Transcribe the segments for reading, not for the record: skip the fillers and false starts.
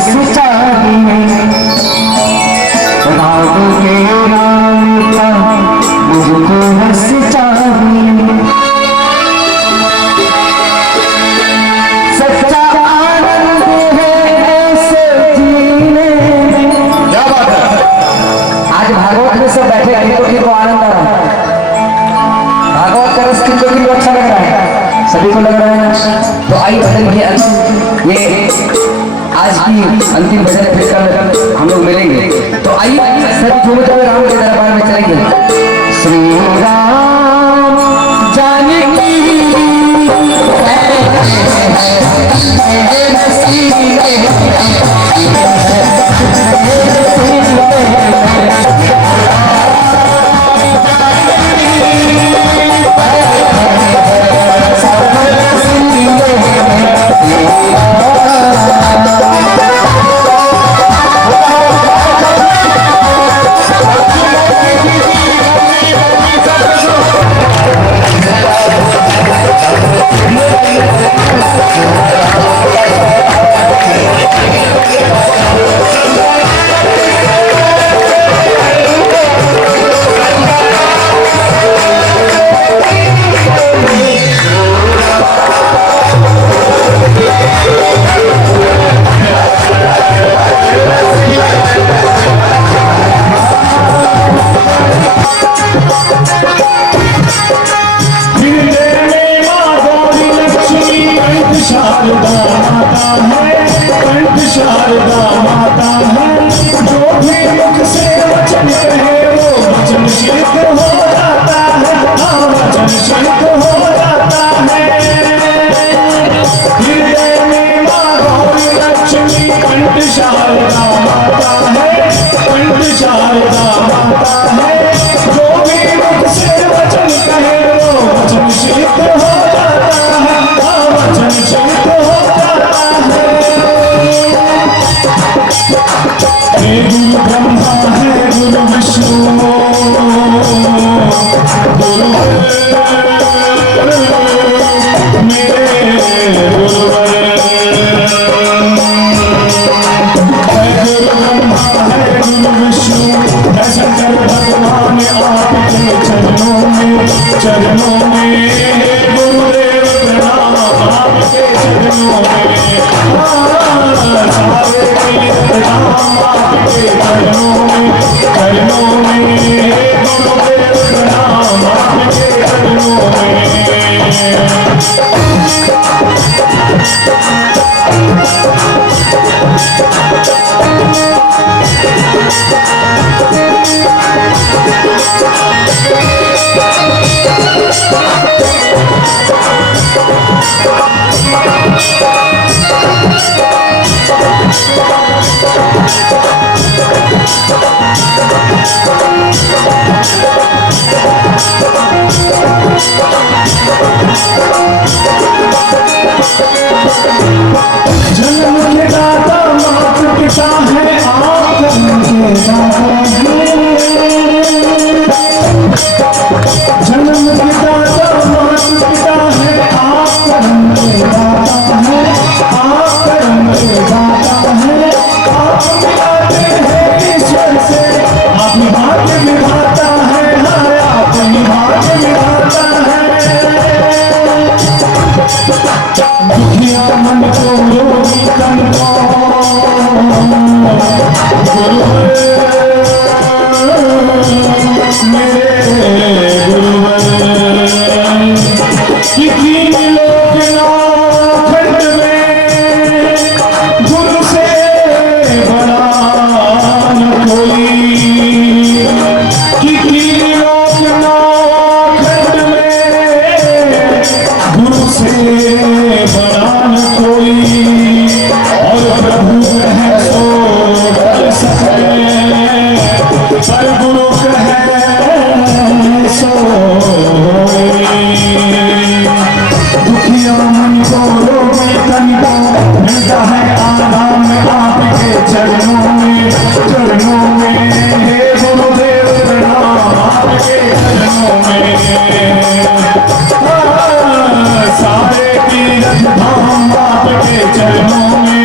किस चाहिए राम के नाम का मुझको बस चाहिए। सच्चा आनंद है ऐसे जीने में। क्या बात है। आज भागवत में सब बैठे किनको आनंद आ रहा है। भागवत का रस किनको अच्छा लग रहा है, सभी को लग रहा है। तो आई भजन की ये आज की अंतिम भजन फिर कल हम लोग मिलेंगे। तो आइए सभी झूमते हुए राम के दरबार में चलेंगे। श्री राम जानकी शारदा माता है, जो भी मुख से वचन कहे वो वचन सिद्ध हो जाता है। हाँ वचन सिद्ध हो जाता है। हृदय में माँ गौरी लक्ष्मी कंठ शारदा माता है, कंठ शारदा माता है। जो भी मुख से वचन कहे वो वचन सिद्ध हो जाता है। हाँ वचन सिद्ध हो जाता है। हे गुरु ब्रह्मा है गुरु विष्णु गुरु मेरे गुरुवर। गुरु ब्रह्मा है गुरु विष्णु है शंकर भगवान आपके चरणों में गुरुदेव प्रणाम आपके चरणों में। सारे प्रणाम आपके चरणों में गुरुदेव प्रणाम आपके चरणों में। जन्म के दाता मात पिता है आप के दाता है। जन्म के दाता मात पिता है आप कर्म के दाता है। आप कर्म के दाता है। आप मिलाते हैं ईश्वर से आप भाग्य विधाता है। हाँ आप भाग्य विधाता है। दुखिया मन को रोगी तन को गुरुवर मेरे गुरुवर। किसी लोग खंड में गुरु से बड़ा न कोई। किसी लोग खंड में गुरु से बड़ा न कोई। और प्रभु है सो कर सके पर गुरु है सो। दुखिया मन को रोगी तन को मिलता है आराम आपके चरणों में हे गुरुदेव प्रणाम आपके चरणों में। सारे तीरथ धाम आपके चरणों में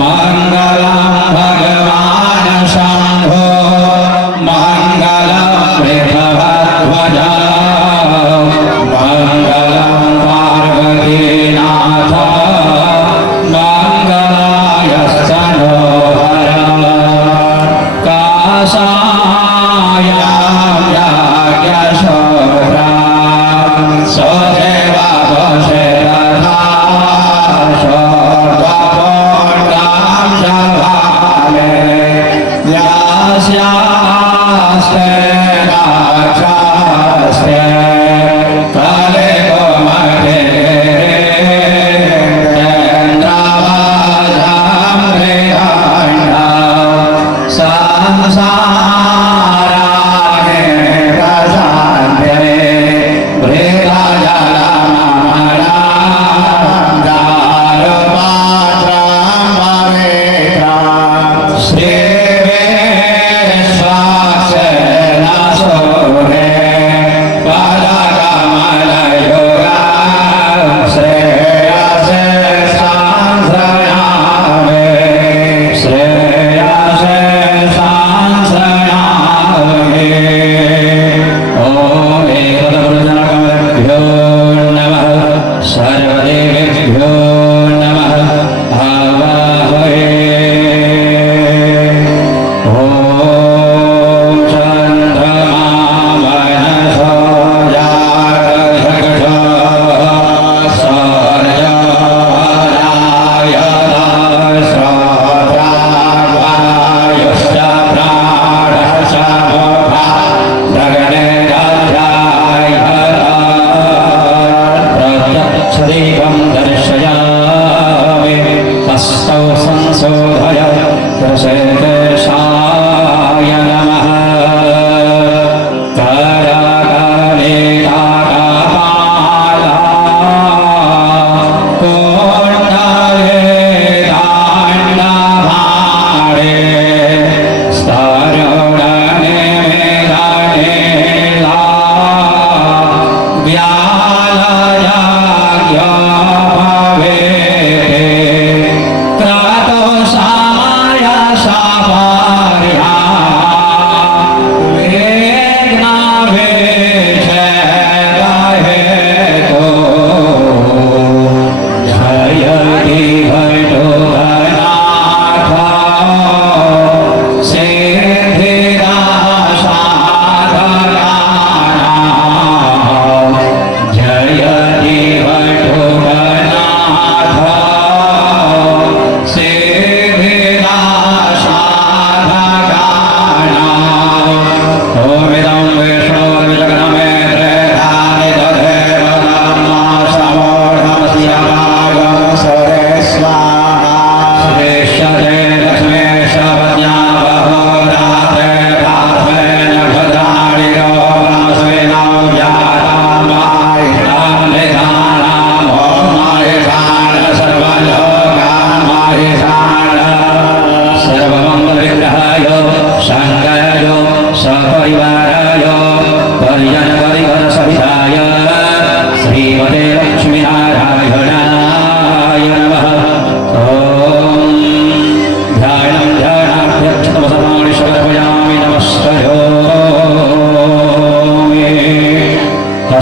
मंगलम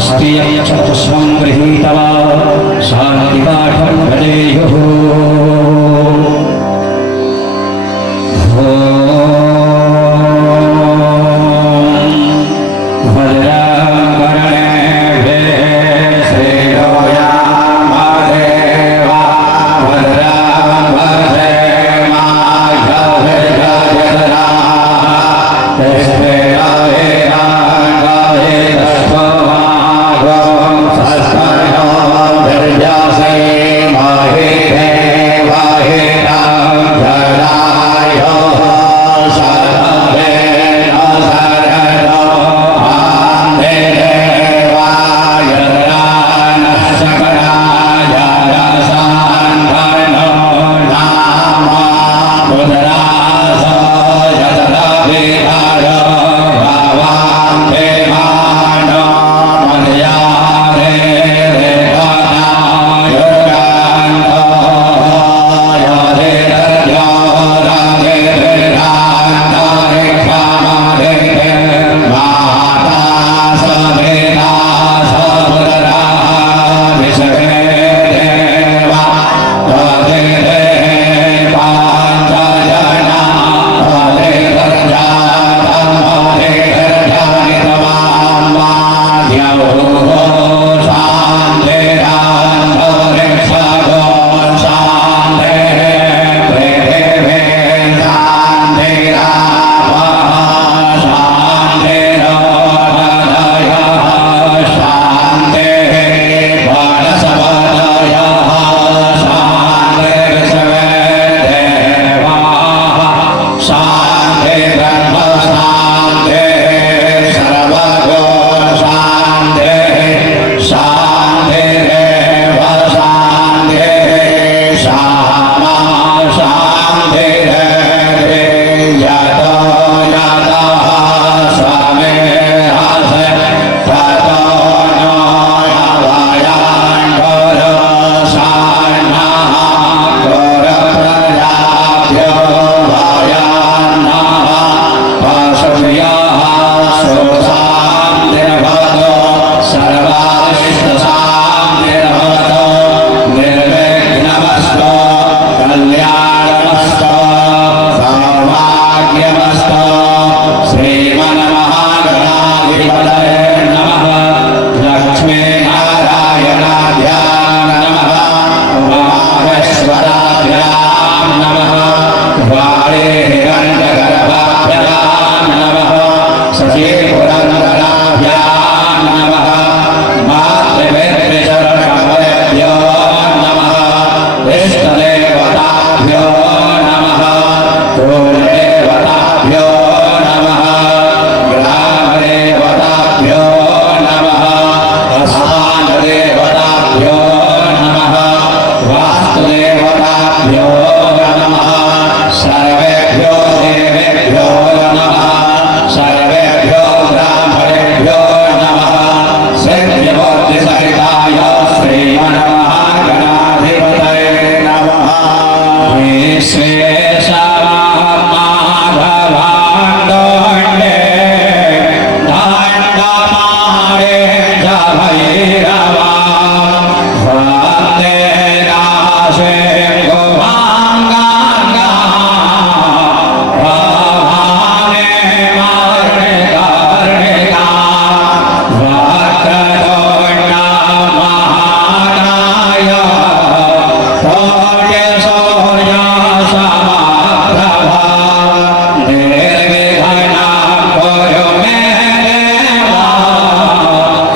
पुष्पं गृहीत्वा शान्तिपाठं भजेयुः।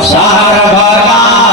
Sarvada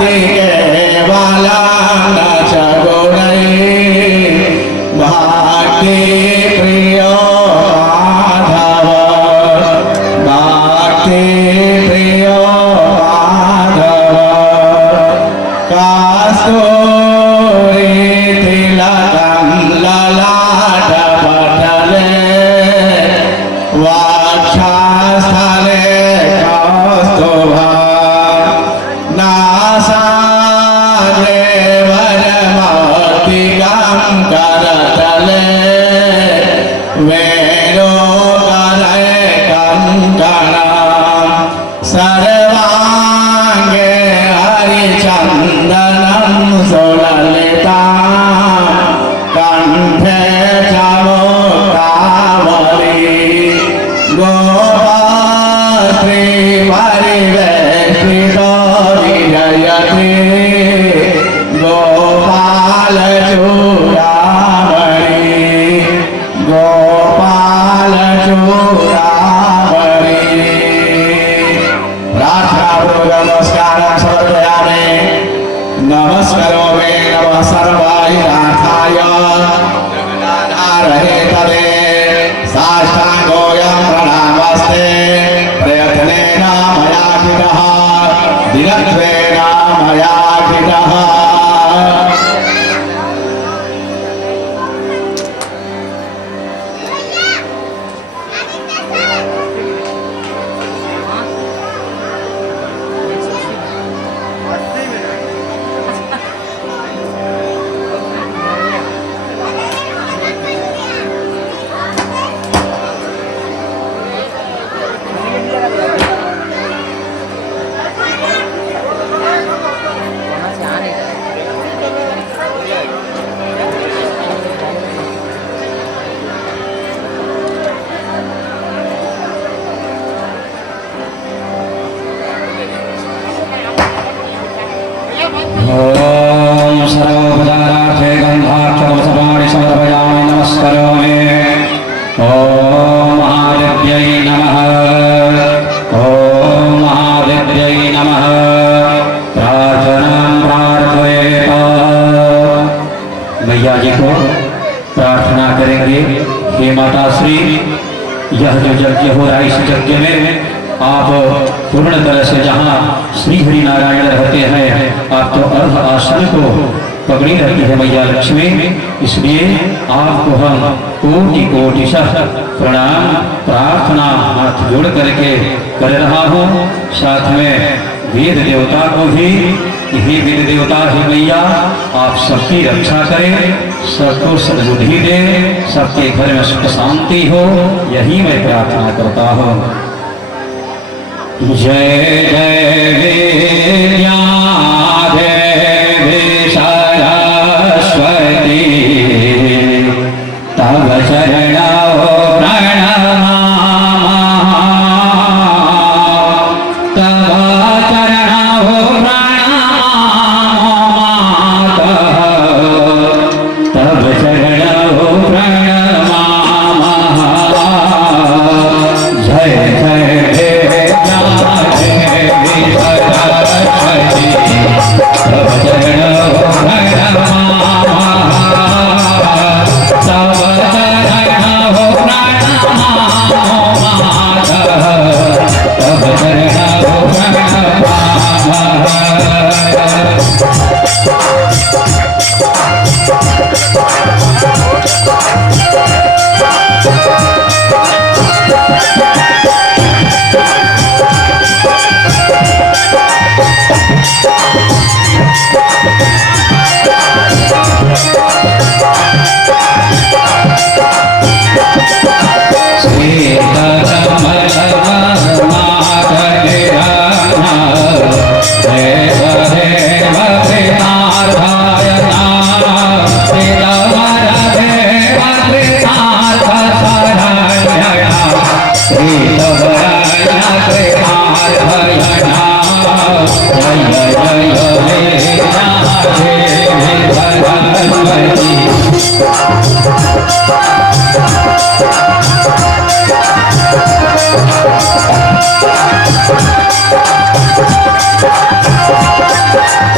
भक्ति के वाला नच गुणई भक्ति प्रिय माधव भक्ति प्रिय माधव कस्तूरी तिलकं ललाट पटले वक्षस्थले कौस्तुभा नासाग्रे वरमौक्तिकं करतले वेणुकरे कङ्कणं सर्वाङ्गे हरिचन्दनं सुललितां कण्ठे च मुक्तावली गोपाश्री परिवेष्टितो विजयति गोपालचूडामणि गोपालचूडामणि प्रार्थनापूर्वक नमस्कारं समर्पयामि नमस्करोमि नमः सर्वायुधार्थाय जगदाधारहे तदे साष्टाङ्गोऽयं प्रणामस्ते प्रयत्नेन मया कृतः दिनत्वेन मया कृतः ओम सर्वोपचारार्थे गन्धाक्षरसपाणि समर्पयामि नमस्करोमि ओम महादेव्यै नमः ओम महादेव्यै नमः प्रार्थनां प्रार्थयेत मैया जी को प्रार्थना करेंगे हे माता श्री यह जो यज्ञ हो रहा है इस यज्ञ में आप पूर्ण तरह से जहाँ श्री हरि नारायण रहते हैं आप तो अर्ध आसन को पकड़ी रहती है मैया लक्ष्मी, इसलिए आपको हम कोटि कोटिशः प्रणाम प्रार्थना हाथ जोड़ करके कर रहा हूँ। साथ में वेद देवता को भी, यही वेद देवता है मैया आप सबकी रक्षा करें, सबको सद्बुद्धि दें, सबके घर में सुख शांति हो, यही मैं प्रार्थना करता हूँ। जय जय विद्या देवी सरस्वती तव चरणौ प्रणमामः तव चरणौ प्रणमामः तव चरणौ प्रणमामः जय जय Thank you.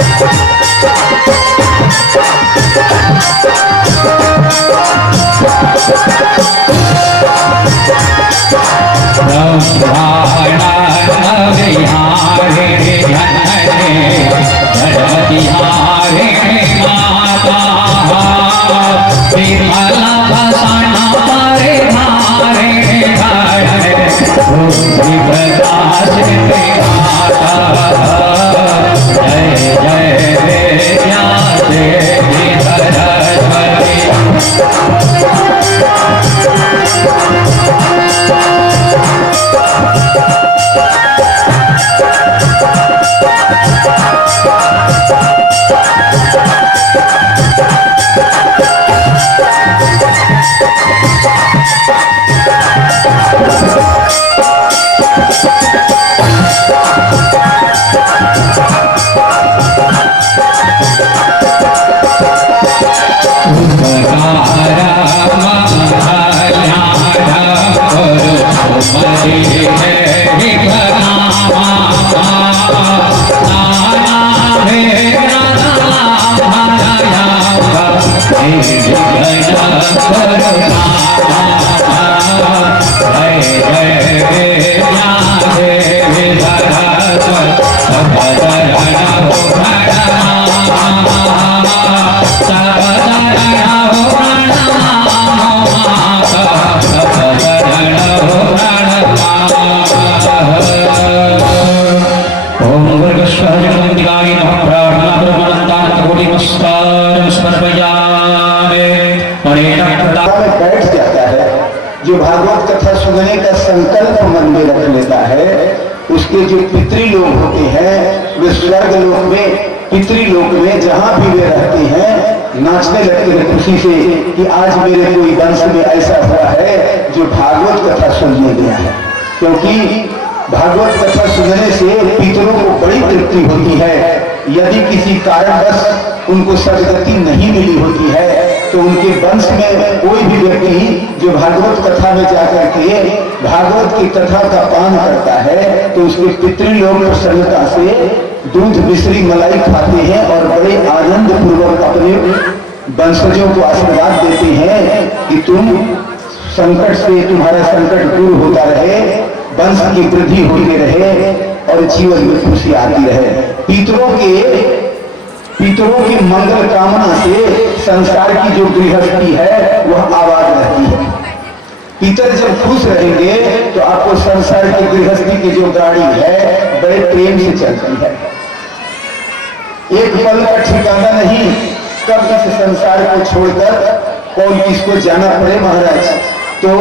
भागवत कथा सुनने का संकल्प मन में रख लेता है, उसके जो पितृ लोग होते हैं वे स्वर्ग लोक में, पितृ लोक में जहां भी वे रहते हैं नाचने लगते हैं खुशी से कि आज मेरे कोई वंश में ऐसा हुआ है जो भागवत कथा सुनने गया है। क्योंकि भागवत कथा सुनने से पितरों को बड़ी तृप्ति होती है। यदि किसी कारणवश उनको सदगति नहीं मिली होती है तो उनके वंश में कोई भी व्यक्ति जो भागवत कथा में जाकर के भागवत की कथा का पान करता है तो उसके पितृलोक प्रसन्नता से दूध मिश्री मलाई खाते हैं और बड़े आनंद पूर्वक अपने वंशजों को आशीर्वाद देते हैं कि तुम संकट से तुम्हारा संकट दूर होता रहे, वंश की वृद्धि होती रहे और जीवन में खुशी आती रहे। पितरों की मंगल कामना से संसार की जो गृहस्थी है वह आबाद रहती है। पितर जब खुश रहेंगे तो आपको संसार की गृहस्थी की जो गाड़ी है बड़े प्रेम से चलती है। एक पल का ठिकाना नहीं कब इस संसार को छोड़कर कौन किसको जाना पड़े महाराज। तो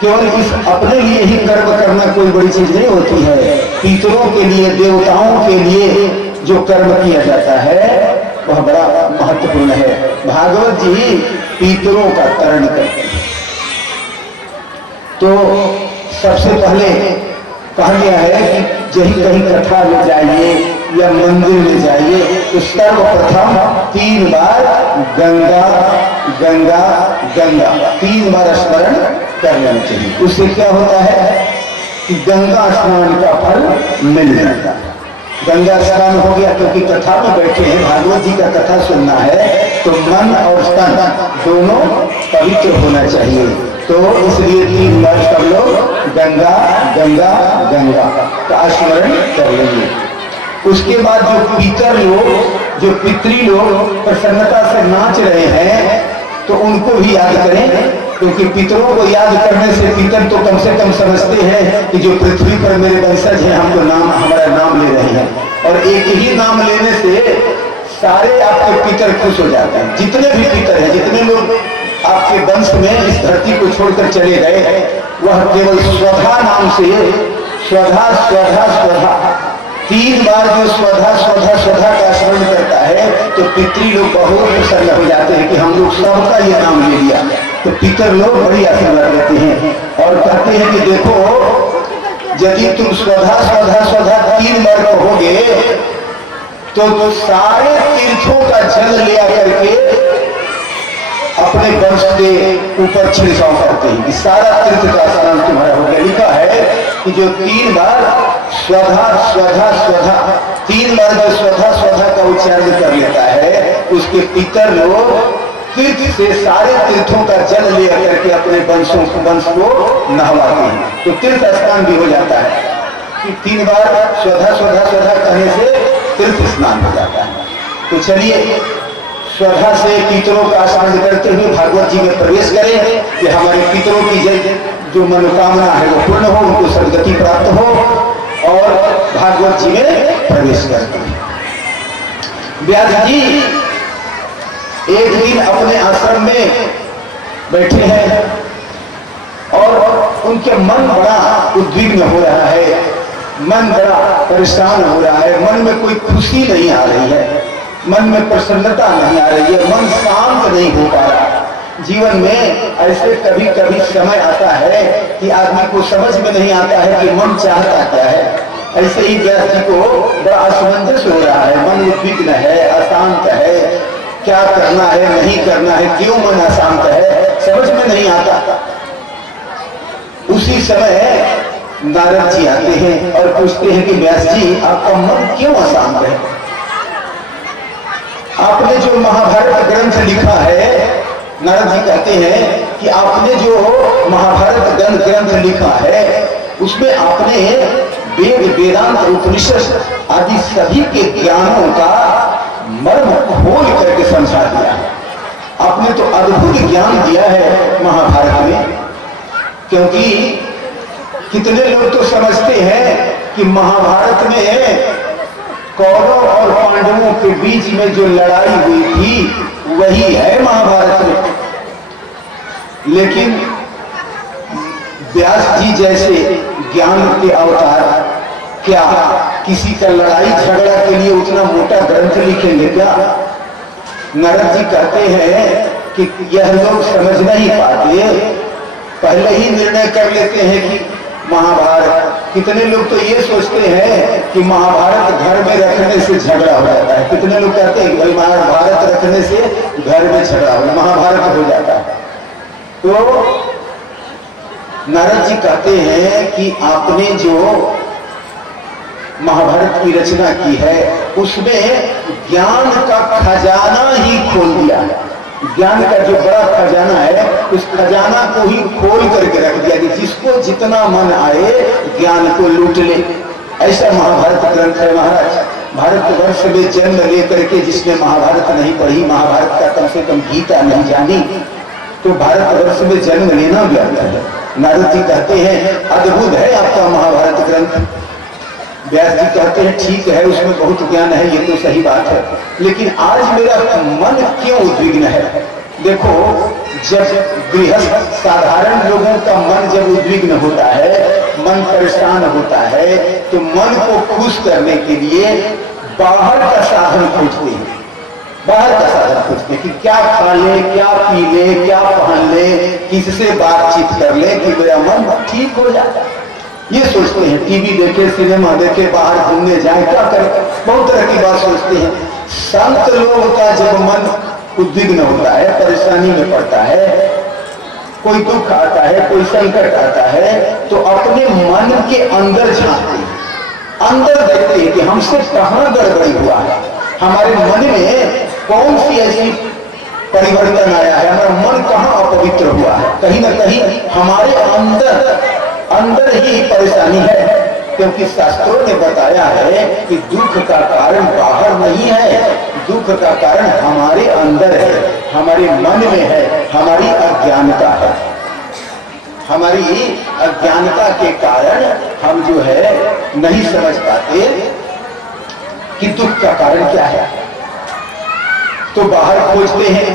केवल इस अपने लिए ही कर्म करना कोई बड़ी चीज नहीं होती है। पितरों के लिए, देवताओं के लिए जो कर्म किया जाता है वह बड़ा महत्वपूर्ण है। भागवत जी पितरों का तरण करते हैं। तो सबसे पहले कहा गया है कि यही कहीं कथा में जाइए या मंदिर में जाइए तो सर्वप्रथम 3 बार गंगा गंगा गंगा 3 बार स्मरण कर लेना चाहिए। उससे क्या होता है कि गंगा स्नान का फल मिल जाता है। गंगा स्नान हो गया क्योंकि कथा में बैठे हैं, भागवत जी का कथा सुनना है तो मन और तन दोनों पवित्र होना चाहिए। तो इसलिए 3 बार सब लोग गंगा गंगा गंगा का स्मरण कर लेंगे। उसके बाद जो पितर लोग, जो पितृ लोग प्रसन्नता से नाच रहे हैं तो उनको भी याद करें, क्योंकि पितरों को याद करने से पितर तो कम से कम समझते हैं कि जो पृथ्वी पर मेरे वंशज हैं हमको हमारा नाम ले रहे हैं। और एक ही नाम लेने से सारे आपके पितर खुश हो जाते हैं। जितने भी पितर हैं, जितने लोग आपके वंश में इस धरती को छोड़कर चले गए वह केवल स्वधा नाम से स्वधा स्वधा स्वधा 3 बार जो स्वधा स्वधा स्वधा का स्मरण करता है तो पितृ लोग बहुत प्रसन्न हो जाते हैं कि हम लोग सबका ये नाम ले लिया। तो पितर लोग बड़ी आशीर्वाद देते हैं और कहते हैं कि देखो यदि तुम स्वधा स्वधा स्वधा 3 बार कहोगे तो सारे तीर्थों का जल ले आकर के अपने वंश के ऊपर छिड़काव करते हैं कि सारा तीर्थ का स्नान तुम्हारा हो गया। लिखा है कि जो 3 बार स्वधा स्वधा स्वधा 3 बार जो स्वधा स्वधा का उच्चारण कर लेता है उसके पितर लोग तीर्थ से सारे तीर्थों का जल ले करके अपने वंश को नहवाते हैं। तो तीर्थ स्नान भी हो जाता है कि 3 बार स्वधा स्वधा स्वधा कहने से तीर्थ स्नान हो जाता है। तो चलिए स्वधा से पितरों का स्मरण करते हुए भागवत जी में प्रवेश करें कि हमारे पितरों की जो मनोकामना है वो पूर्ण हो, उनको सदगति प्राप्त हो और भागवत जी में प्रवेश करते हैं। व्यास जी एक दिन अपने आश्रम में बैठे हैं और उनके मन बड़ा उद्विग्न हो रहा है, मन बड़ा परेशान हो रहा है, मन में कोई खुशी नहीं आ रही है, मन में प्रसन्नता नहीं आ रही है, मन शांत नहीं हो पा रहा। जीवन में ऐसे कभी कभी समय आता है कि आदमी को समझ में नहीं आता है कि मन चाहता क्या है। ऐसे ही व्यास जी को बड़ा असमंजस हो रहा है, मन उद्विग्न है, अशांत है, क्या करना है नहीं करना है, क्यों मन अशांत है, समझ में नहीं आता। उसी समय नारद जी आते हैं और पूछते हैं कि व्यास जी आपका मन क्यों अशांत है? आपने जो महाभारत ग्रंथ लिखा है, नारद जी कहते हैं कि आपने जो महाभारत ग्रंथ लिखा है उसमें आपने वेद वेदांत उपनिषद आदि सभी के ज्ञानों का मर्म खोल करके समझा दिया। आपने तो अद्भुत ज्ञान दिया है महाभारत में। क्योंकि कितने लोग तो समझते हैं कि महाभारत में कौरव और पांडवों के बीच में जो लड़ाई हुई थी वही है महाभारत में। लेकिन व्यास जी जैसे ज्ञान के अवतार क्या किसी का लड़ाई झगड़ा के लिए उतना मोटा ग्रंथ लिखेंगे क्या? नारद जी कहते हैं कि यह लोग समझ नहीं पाते, पहले ही निर्णय कर लेते हैं कि महाभारत। कितने लोग तो ये सोचते हैं कि महाभारत घर में रखने से झगड़ा हो जाता है। कितने लोग कहते हैं कि भाई महाभारत रखने से घर में झगड़ा हो, महाभारत हो जाता है। तो नारद जी कहते हैं कि आपने जो महाभारत की रचना की है उसमें ज्ञान का खजाना ही खोल दिया है। ज्ञान का जो बड़ा खजाना है उस खजाना को ही खोल करके रख दिया कि जिसको जितना मन आए ज्ञान को लूट ले। ऐसा महाभारत ग्रंथ है महाराज। भारतवर्ष में जन्म लेकर के जिसने महाभारत नहीं पढ़ी, महाभारत का कम से कम गीता नहीं जानी, तो भारतवर्ष में जन्म लेना व्यर्थ है। नारद जी कहते हैं अद्भुत है आपका महाभारत ग्रंथ। व्यास जी कहते हैं ठीक है उसमें बहुत ज्ञान है, ये तो सही बात है, लेकिन आज मेरा मन क्यों उद्विग्न है? देखो, जब गृहस्थ साधारण लोगों का मन जब उद्विग्न होता है, मन परेशान होता है, तो मन को खुश करने के लिए बाहर का साधन खोजते हैं। बाहर का साधन खोजते हैं कि क्या खा ले, क्या पी ले, क्या पहन ले, किससे बातचीत कर ले कि मेरा मन ठीक हो जाए। ये सोचते हैं, टीवी देखे, सिनेमा देखे, बाहर घूमने जाए, क्या करें, बहुत तरह की बात सोचते हैं। संत लोगों का जब मन उद्विग्न होता है, परेशानी में पड़ता है, कोई दुख आता है, कोई संकट आता है, तो अपने मन के अंदर झांकते हैं, अंदर देखते हैं कि हमसे कहाँ गड़बड़ी हुआ है, हमारे मन में कौन सी ऐसी परिवर्तन आया है, हमारा मन कहाँ अपवित्र हुआ है। कहीं ना कहीं हमारे अंदर ही परेशानी है, क्योंकि शास्त्रों ने बताया है कि दुख का कारण बाहर नहीं है, दुख का कारण हमारे अंदर है, हमारे मन में है, हमारी अज्ञानता है। हमारी अज्ञानता के कारण हम जो है नहीं समझ पाते कि दुख का कारण क्या है, तो बाहर खोजते हैं।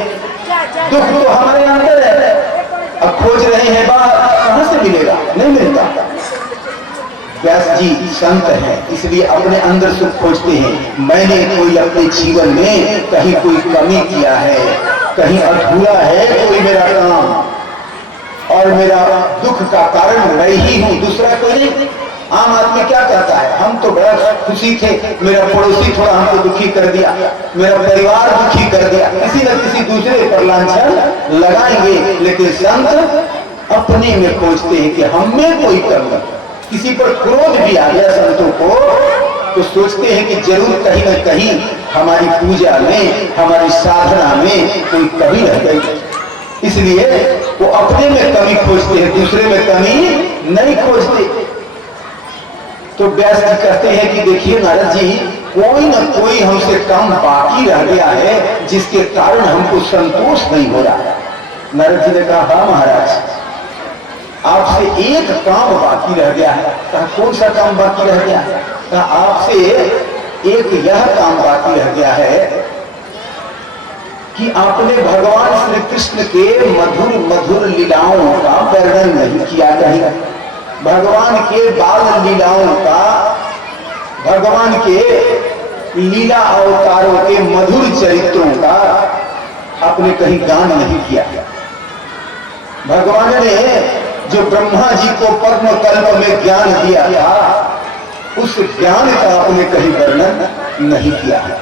दुख तो हमारे अंदर है, अब खोज रहे हैं बाहर, कहां से मिलेगा? नहीं मिलता। व्यास जी संत हैं, इसलिए अपने अंदर सुख खोजते हैं। मैंने कोई अपने जीवन में कहीं कोई कमी किया है, कहीं अधूरा है कोई मेरा काम, और मेरा दुख का कारण मैं ही हूं, दूसरा कोई नहीं। आम आदमी क्या कहता है, हम तो बड़ा खुशी थे, मेरा पड़ोसी थोड़ा हमको दुखी कर दिया, मेरा परिवार दुखी कर दिया, किसी न किसी दूसरे पर लांछन लगाएंगे। लेकिन संत अपने में खोजते हैं कि हम में कोई कमी। किसी पर क्रोध भी आ गया संतों को, तो सोचते हैं कि जरूर कहीं न कहीं हमारी पूजा में, हमारी साधना में कोई कमी रह गई, इसलिए वो अपने में कमी खोजते हैं, दूसरे में कमी नहीं खोजते। तो व्यास जी कहते हैं कि देखिए नारद जी, कोई न कोई हमसे काम बाकी रह गया है जिसके कारण हमको संतोष नहीं हो रहा। नारद जी ने कहा हाँ महाराज, आपसे एक काम बाकी रह गया है। कहा कौन सा काम बाकी रह गया? कहा आपसे एक यह काम बाकी रह गया है कि आपने भगवान श्री कृष्ण के मधुर मधुर लीलाओं का वर्णन नहीं किया कहीं। भगवान के बाल लीलाओं का, भगवान के लीला अवतारों के मधुर चरित्रों का आपने कहीं गान नहीं किया। भगवान ने जो ब्रह्मा जी को पद्म कल्प में ज्ञान दिया था, उस ज्ञान का आपने कहीं वर्णन नहीं किया है।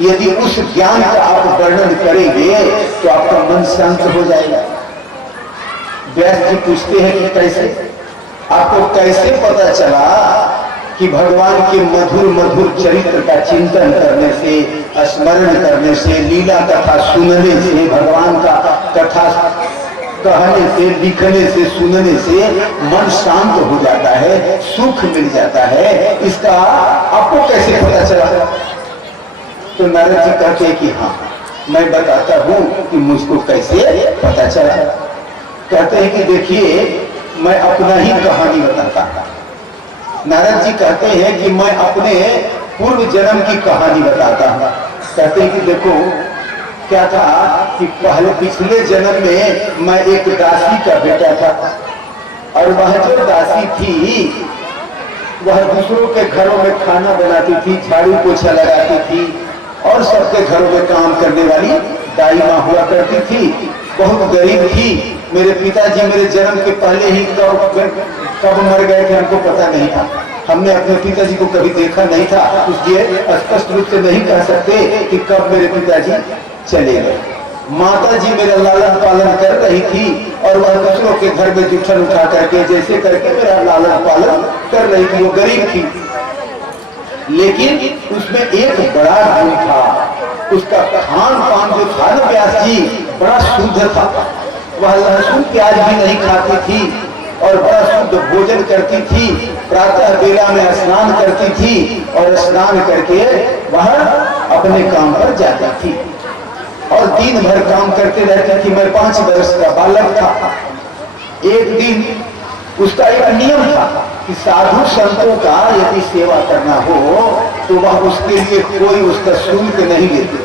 यदि उस ज्ञान का आप वर्णन करेंगे तो आपका मन शांत हो जाएगा। व्यास जी पूछते हैं कि कैसे? आपको कैसे पता चला कि भगवान के मधुर मधुर चरित्र का चिंतन करने से, स्मरण करने से, लीला कथा सुनने से, भगवान का कथा कहने से, लिखने से, सुनने से मन शांत हो जाता है, सुख मिल जाता है, इसका आपको कैसे पता चला? तो नारद जी कहते हैं कि हाँ मैं बताता हूं कि मुझको कैसे पता चला। कहते हैं कि देखिए मैं अपना ही कहानी बताता हूं। नारद जी कहते हैं कि मैं अपने पूर्व जन्म की कहानी बताता हूं। कहते हैं कि देखो क्या था कि पहले पिछले जन्म में मैं एक दासी का बेटा था, और वह जो दासी थी वह दूसरों के घरों में खाना बनाती थी, झाड़ू पोछा लगाती थी और सबके घरों में काम करने वाली दाई माँ हुआ करती थी। बहुत गरीब थी। मेरे पिताजी मेरे जन्म के पहले ही कब मर गए थे हमको पता नहीं था। हमने अपने पिताजी को कभी देखा नहीं था, इसलिए स्पष्ट रूप से नहीं कह सकते कि कब मेरे पिताजी चले गए। माता जी मेरा लालन पालन कर रही थी और वह दूसरों के घर में जूठन उठा करके जैसे करके मेरा लालन पालन कर रही थी। वो गरीब थी, लेकिन उसमें एक बड़ा गुण था। उसका खान पान जो था ना व्यास जी, बड़ा शुद्ध था। वह लहसुन प्याज भी नहीं खाती थी और बड़ा शुद्ध भोजन करती थी। प्रातः बेला में स्नान करती थी और स्नान करके वह अपने काम पर जाती थी और दिन भर काम करते रहती थी। मैं 5 वर्ष का बालक था। एक दिन उसका एक नियम था कि साधु संतों का यदि सेवा करना हो तो वह उसके लिए कोई उसका शुल्क नहीं लेती,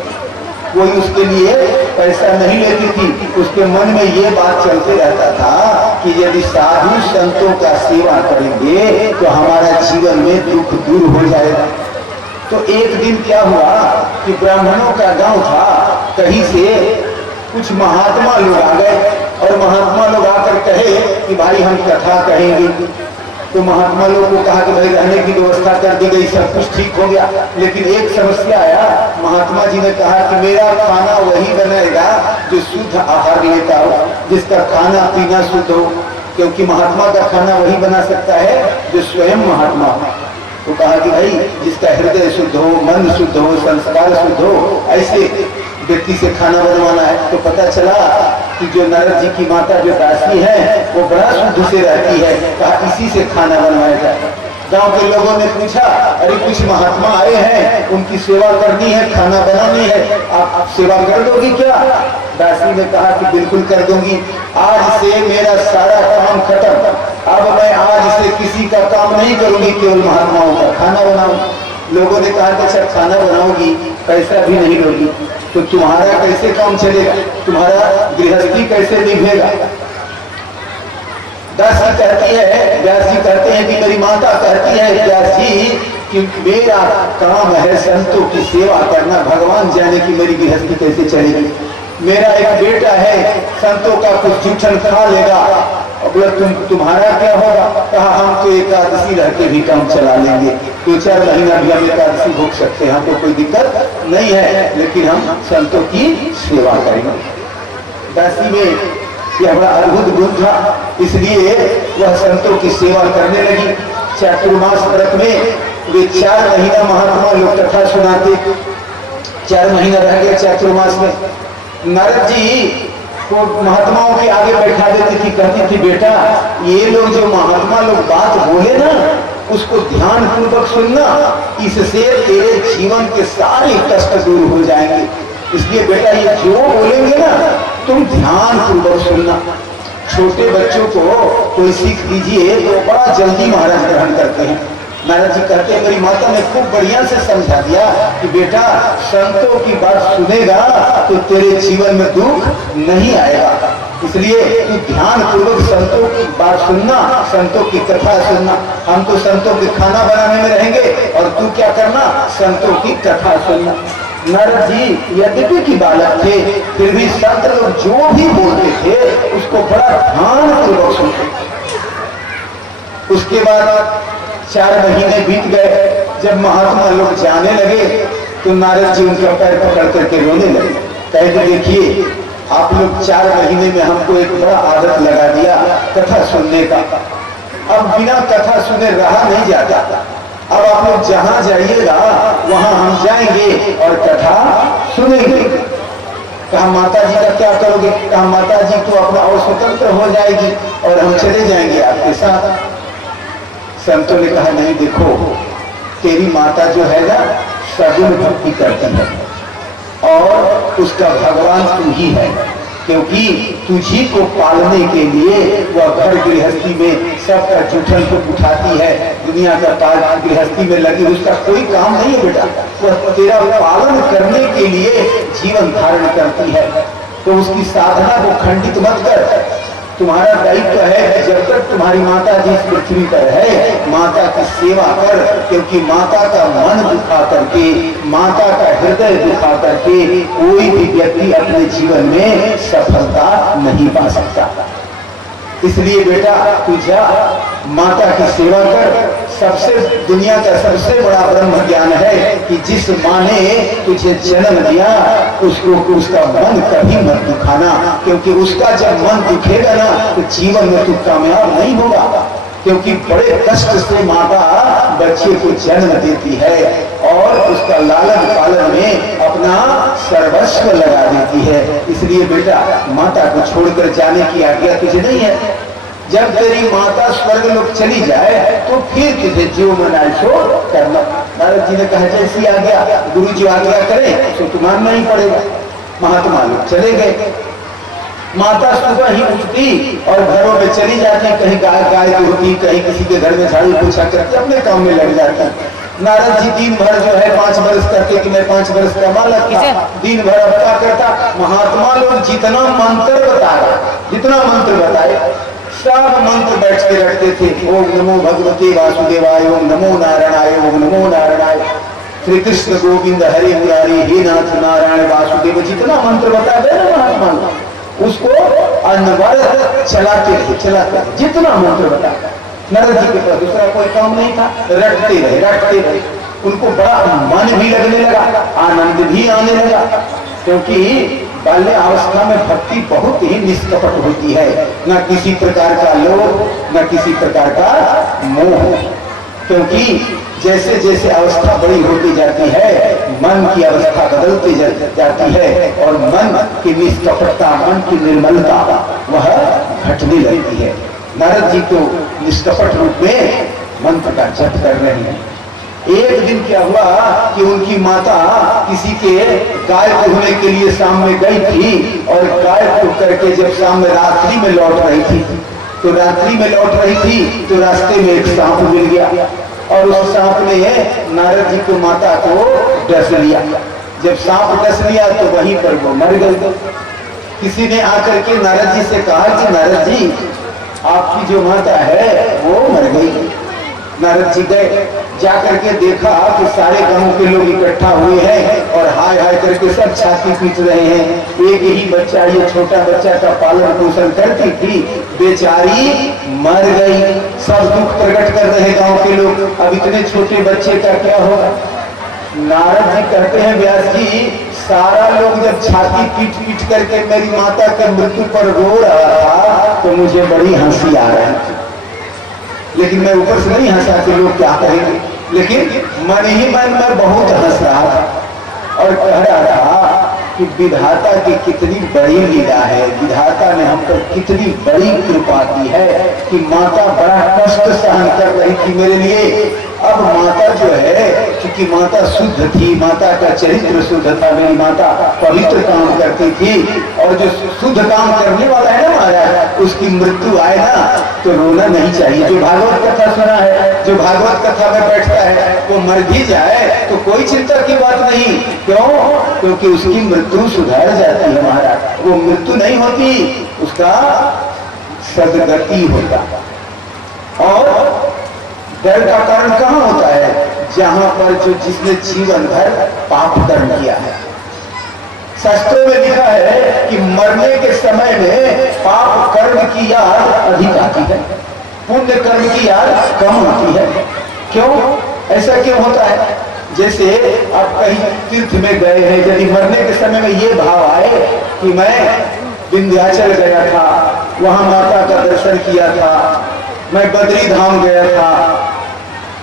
कोई उसके लिए पैसा नहीं लेती थी। उसके मन में ये बात चलते रहता था कि यदि साधु संतों का सेवा करेंगे तो हमारा जीवन में दुख दूर हो जाएगा। तो एक दिन क्या हुआ कि ब्राह्मणों का गांव था, कहीं से कुछ महात्मा लोग आ गए और महात्मा लोग आकर कहे कि भाई हम कथा कहेंगे। तो महात्मा लोग को कहा कि भाई रहने की व्यवस्था कर दी गई, सब कुछ ठीक हो गया। लेकिन एक समस्या आया। महात्मा जी ने कहा कि मेरा खाना वही बनेगा जो शुद्ध आहार लेता हो, जिसका खाना पीना शुद्ध हो, क्योंकि महात्मा का खाना वही बना सकता है जो स्वयं महात्मा हो। तो कहा कि भाई जिसका हृदय शुद्ध हो, मन शुद्ध हो, संस्कार शुद्ध हो, ऐसे व्यक्ति से खाना बनवाना है। तो पता चला कि जो नारद जी की माता जो दासी है वो बड़ा शुद्ध से रहती है। कहा इसी से खाना बनवाया जाए। गांव के लोगों ने पूछा, अरे कुछ महात्मा आए हैं, उनकी सेवा करनी है, खाना बनानी है, आप सेवा कर दोगी क्या? दासी ने कहा कि बिल्कुल कर दूंगी। आज से मेरा सारा काम खत्म। अब मैं आज से किसी का काम नहीं करूंगी, केवल महात्माओं का खाना बनाऊंगी। लोगों ने कहा कि अच्छा खाना बनाओगी, पैसा भी नहीं लोगी, तो तुम्हारा कैसे काम चलेगा, तुम्हारा गृहस्थी कैसे निभेगा? दासी कहती है, व्यास जी कहते हैं कि मेरी माता कहती है व्यास जी कि मेरा काम है संतों की सेवा करना, भगवान जाने की मेरी गृहस्थी कैसे चलेगी। मेरा एक बेटा है, संतों का कुछ जूठन खा लेगा, बोला तुम्हारा क्या होगा? कहा हम तो एकादशी रह के भी काम चला लेंगे, 2-4 महीना भी हम एकादशी भूख सकते हैं, हमको कोई दिक्कत नहीं है, लेकिन हम संतों की सेवा करेंगे। दासी में यह बड़ा अद्भुत गुण था, इसलिए वह संतों की सेवा करने लगी। चातुर्मास व्रत में वे 4 महीना महात्मा लोग कथा सुनाते। 4 महीना रह गया चातुर्मास में। नारद जी को महात्माओं के आगे बैठा देती थी, कहती थी बेटा ये लोग जो महात्मा लोग बात बोले ना उसको ध्यान पूर्वक सुनना, इससे तेरे जीवन के सारे कष्ट दूर हो जाएंगे। इसलिए बेटा ये जो बोलेंगे ना तुम ध्यान पूर्वक सुनना। छोटे बच्चों को कोई सीख दीजिए तो बड़ा जल्दी महाराज ग्रहण करते हैं। नारद जी कहते हैं मेरी माता ने खूब बढ़िया से समझा दिया कि बेटा संतों की बात सुनेगा तो तेरे जीवन में दुख नहीं आएगा, इसलिए तू ध्यान पूर्वक संतों की बात सुनना, संतों की कथा सुनना। हम तो संतों के खाना बनाने में रहेंगे और तू क्या करना, संतों की कथा सुनना। नारद जी यद्यपि की बालक थे फिर भी संत लोग जो भी बोलते थे उसको बड़ा ध्यान पूर्वक सुनते। उसके बाद 4 महीने बीत गए। जब महात्मा लोग जाने लगे तो नारद जी उनका पैर पकड़ करके रोने लगे। कहते देखिए आप लोग 4 महीने में हमको एक बड़ा आदत लगा दिया कथा सुनने का, अब बिना कथा सुने रहा नहीं जाता। अब आप लोग जहां जाइएगा वहां हम जाएंगे और कथा सुनेंगे। कहा माता जी का क्या करोगे? कहा माता जी तो अपना और स्वतंत्र हो जाएगी और हम चले जाएंगे आपके साथ। संतों ने कहा नहीं देखो तेरी माता जो है ना सगुण भक्ति करती है और उसका भगवान तू ही है, क्योंकि तुझी को पालने के लिए वह घर गृहस्थी में सबका जूठन को उठाती है, दुनिया का पाल गृहस्थी में लगी, उसका कोई काम नहीं है बेटा, वह तेरा पालन करने के लिए जीवन धारण करती है, तो उसकी साधना को खंडित मत कर। तुम्हारा दायित्व है कि जब तक तुम्हारी माता जी इस पृथ्वी पर है, माता की सेवा कर, क्योंकि माता का मन दुखा करके, माता का हृदय दुखा करके कोई भी व्यक्ति अपने जीवन में सफलता नहीं पा सकता। इसलिए बेटा तू जा, माता की सेवा कर। सबसे दुनिया का सबसे बड़ा ब्रह्म ज्ञान है कि जिस माँ ने तुझे जन्म दिया उसको उसका मन कभी मत दुखाना, क्योंकि उसका जब मन दुखेगा ना तो जीवन में तू कामयाब नहीं होगा। क्योंकि बड़े कष्ट से माता बच्चे को जन्म देती है और उसका लालन पालन में अपना सर्वस्व लगा देती है। इसलिए बेटा माता को छोड़कर जाने की आज्ञा तुझे नहीं है। जब तेरी माता स्वर्ग लोग चली जाए तो फिर तुझे जो मनाए सो करना। नारद जी ने कहा जैसी आज्ञा, गुरु जी आज्ञा करें तो तो मानना ही पड़ेगा। महात्मा लोग चले गए। माता सुबह ही उठती और घरों में चली जाती, कहीं गाय दूहती, कहीं किसी के घर में झाड़ू पोछा करके अपने काम में लग जाती। नारद जी दिन भर जो है 5 वर्ष करके कि मैं 5 वर्ष का बालक था, दिन भर अब क्या करता। महात्मा लोग जितना मंत्र बताए, जितना मंत्र बताए सब मंत्र बैठ के रखते थे। ओम नमो भगवते वासुदेवाय, ओम नमो नारायणाय, ओम नमो नारायणाय, श्री कृष्ण गोविंद हरे मुरारी, हे नाथ नारायण वासुदेव, जितना मंत्र बताते ना महात्मा उसको अनवरत चलाते रहे, जितना मंत्र बताया। नारद जी के पास दूसरा कोई काम नहीं था, रटते रहे। उनको बड़ा मन भी लगने लगा, आनंद भी आने लगा, क्योंकि बाल्य अवस्था में भक्ति बहुत ही निष्कपट होती है, न किसी प्रकार का लोभ, न किसी प्रकार का मोह। क्योंकि जैसे जैसे अवस्था बड़ी होती जाती है मन की अवस्था बदलती जाती है और मन की निष्कपटता, मन की निर्मलता वह घटने लगती है। नारद जी तो निष्कपट रूप में मंत्र का जप कर रहे हैं। एक दिन क्या हुआ कि उनकी माता किसी के गाय दुहने के लिए शाम में गई थी और गाय दुह करके जब शाम में रात्रि में लौट रही थी तो रास्ते में एक सांप मिल गया और उस सांप ने नारद जी को माता को डस लिया। जब सांप डस लिया तो वहीं पर वो मर गई। किसी ने आकर के नारद जी से कहा कि नारद जी आपकी जो माता है वो मर गई। नारद जी गए, जाकर के देखा कि सारे गांव के लोग इकट्ठा हुए हैं और हाय हाय करके सब छाती पीट रहे हैं। एक ही बच्चा, ये छोटा बच्चा का पालन पोषण करती थी, बेचारी मर गई। सब दुख प्रकट कर रहे गांव के लोग, अब इतने छोटे बच्चे का क्या होगा। नारद जी कहते हैं व्यास जी, सारा लोग जब छाती पीट पीट करके मेरी माता के मृत्यु पर रो रहा था तो मुझे बड़ी हंसी आ रही थी, लेकिन मैं ऊपर से नहीं हंसा कि लोग क्या कहेंगे, लेकिन मन ही मन में बहुत हंस रहा था और कह रहा था कि विधाता की कितनी बड़ी लीला है, विधाता ने हम पर कितनी बड़ी कृपा की है कि माता बड़ा कष्ट सहन कर रही थी मेरे लिए। अब माता जो है, क्योंकि माता शुद्ध थी, माता का चरित्र शुद्ध था, मेरी माता पवित्र काम करती थी और जो शुद्ध काम करने वाला है ना महाराज, उसकी मृत्यु आए ना तो रोना नहीं चाहिए। जो भागवत कथा सुना है, जो भागवत कथा में बैठता है वो मर भी जाए तो कोई चिंता की बात नहीं। क्यों? क्योंकि उसकी मृत्यु सुधर जाती है महाराज, वो मृत्यु नहीं होती, उसका सदगति होता। और डर का कारण कहाँ होता है? जहां पर जो जिसने जीवन भर पाप कर्म किया है। शास्त्रों में लिखा है कि मरने के समय में पाप कर्म की याद अधिक आती है, पुण्य कर्म की याद कम होती है। क्यों? ऐसा क्यों होता है? जैसे आप कहीं तीर्थ में गए हैं, यदि मरने के समय में ये भाव आए कि मैं विंध्याचल गया था, वहां माता का दर्शन किया था, मैं बद्री धाम गया था,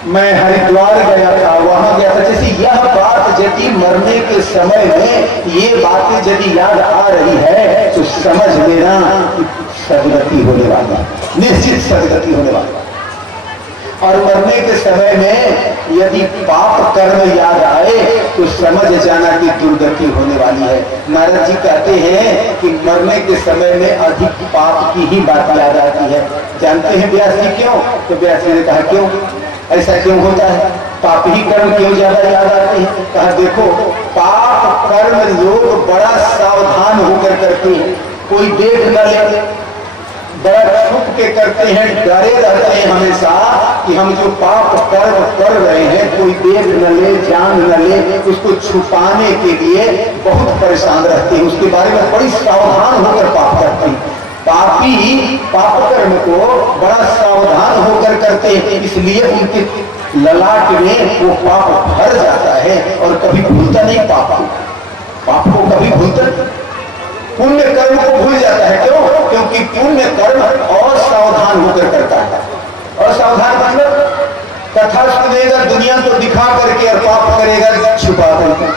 मैं हरिद्वार गया था, वहां गया था, जैसे यह बात यदि मरने के समय में ये बातें यदि याद आ रही है तो समझ लेना सदगति होने वाली, निश्चित सदगति होने वाली। और मरने के समय में यदि पाप कर्म याद आए तो समझ जाना कि दुर्गति होने वाली है। नारद जी कहते हैं कि मरने के समय में अधिक पाप की ही बात याद आती है। जानते हैं व्यास जी क्यों? तो व्यास जी ने कहा क्यों, ऐसा क्यों होता है, पाप ही कर्म क्यों ज्यादा याद आते हैं? कहा देखो, पाप कर्म लोग बड़ा सावधान होकर करते हैं, कोई देख न ले, बड़ा छुप के करते हैं, डरे रहते हैं हमेशा कि हम जो पाप कर्म कर रहे हैं कोई देख न ले, जान न ले, उसको छुपाने के लिए बहुत परेशान रहते हैं, उसके बारे में बड़ी सावधान होकर पाप करते हैं। पापी पाप कर्म को बड़ा सावधान होकर करते हैं, इसलिए उनके ललाट में वो पाप भर जाता है और कभी भूलता नहीं पाप को कभी भूलता नहीं। पुण्य कर्म को भूल जाता है, क्यों? क्योंकि पुण्य कर्म और सावधान होकर करता है। और सावधान मतलब कथा सुनेगा दुनिया को दिखा करके और पाप करेगा छुपा करके।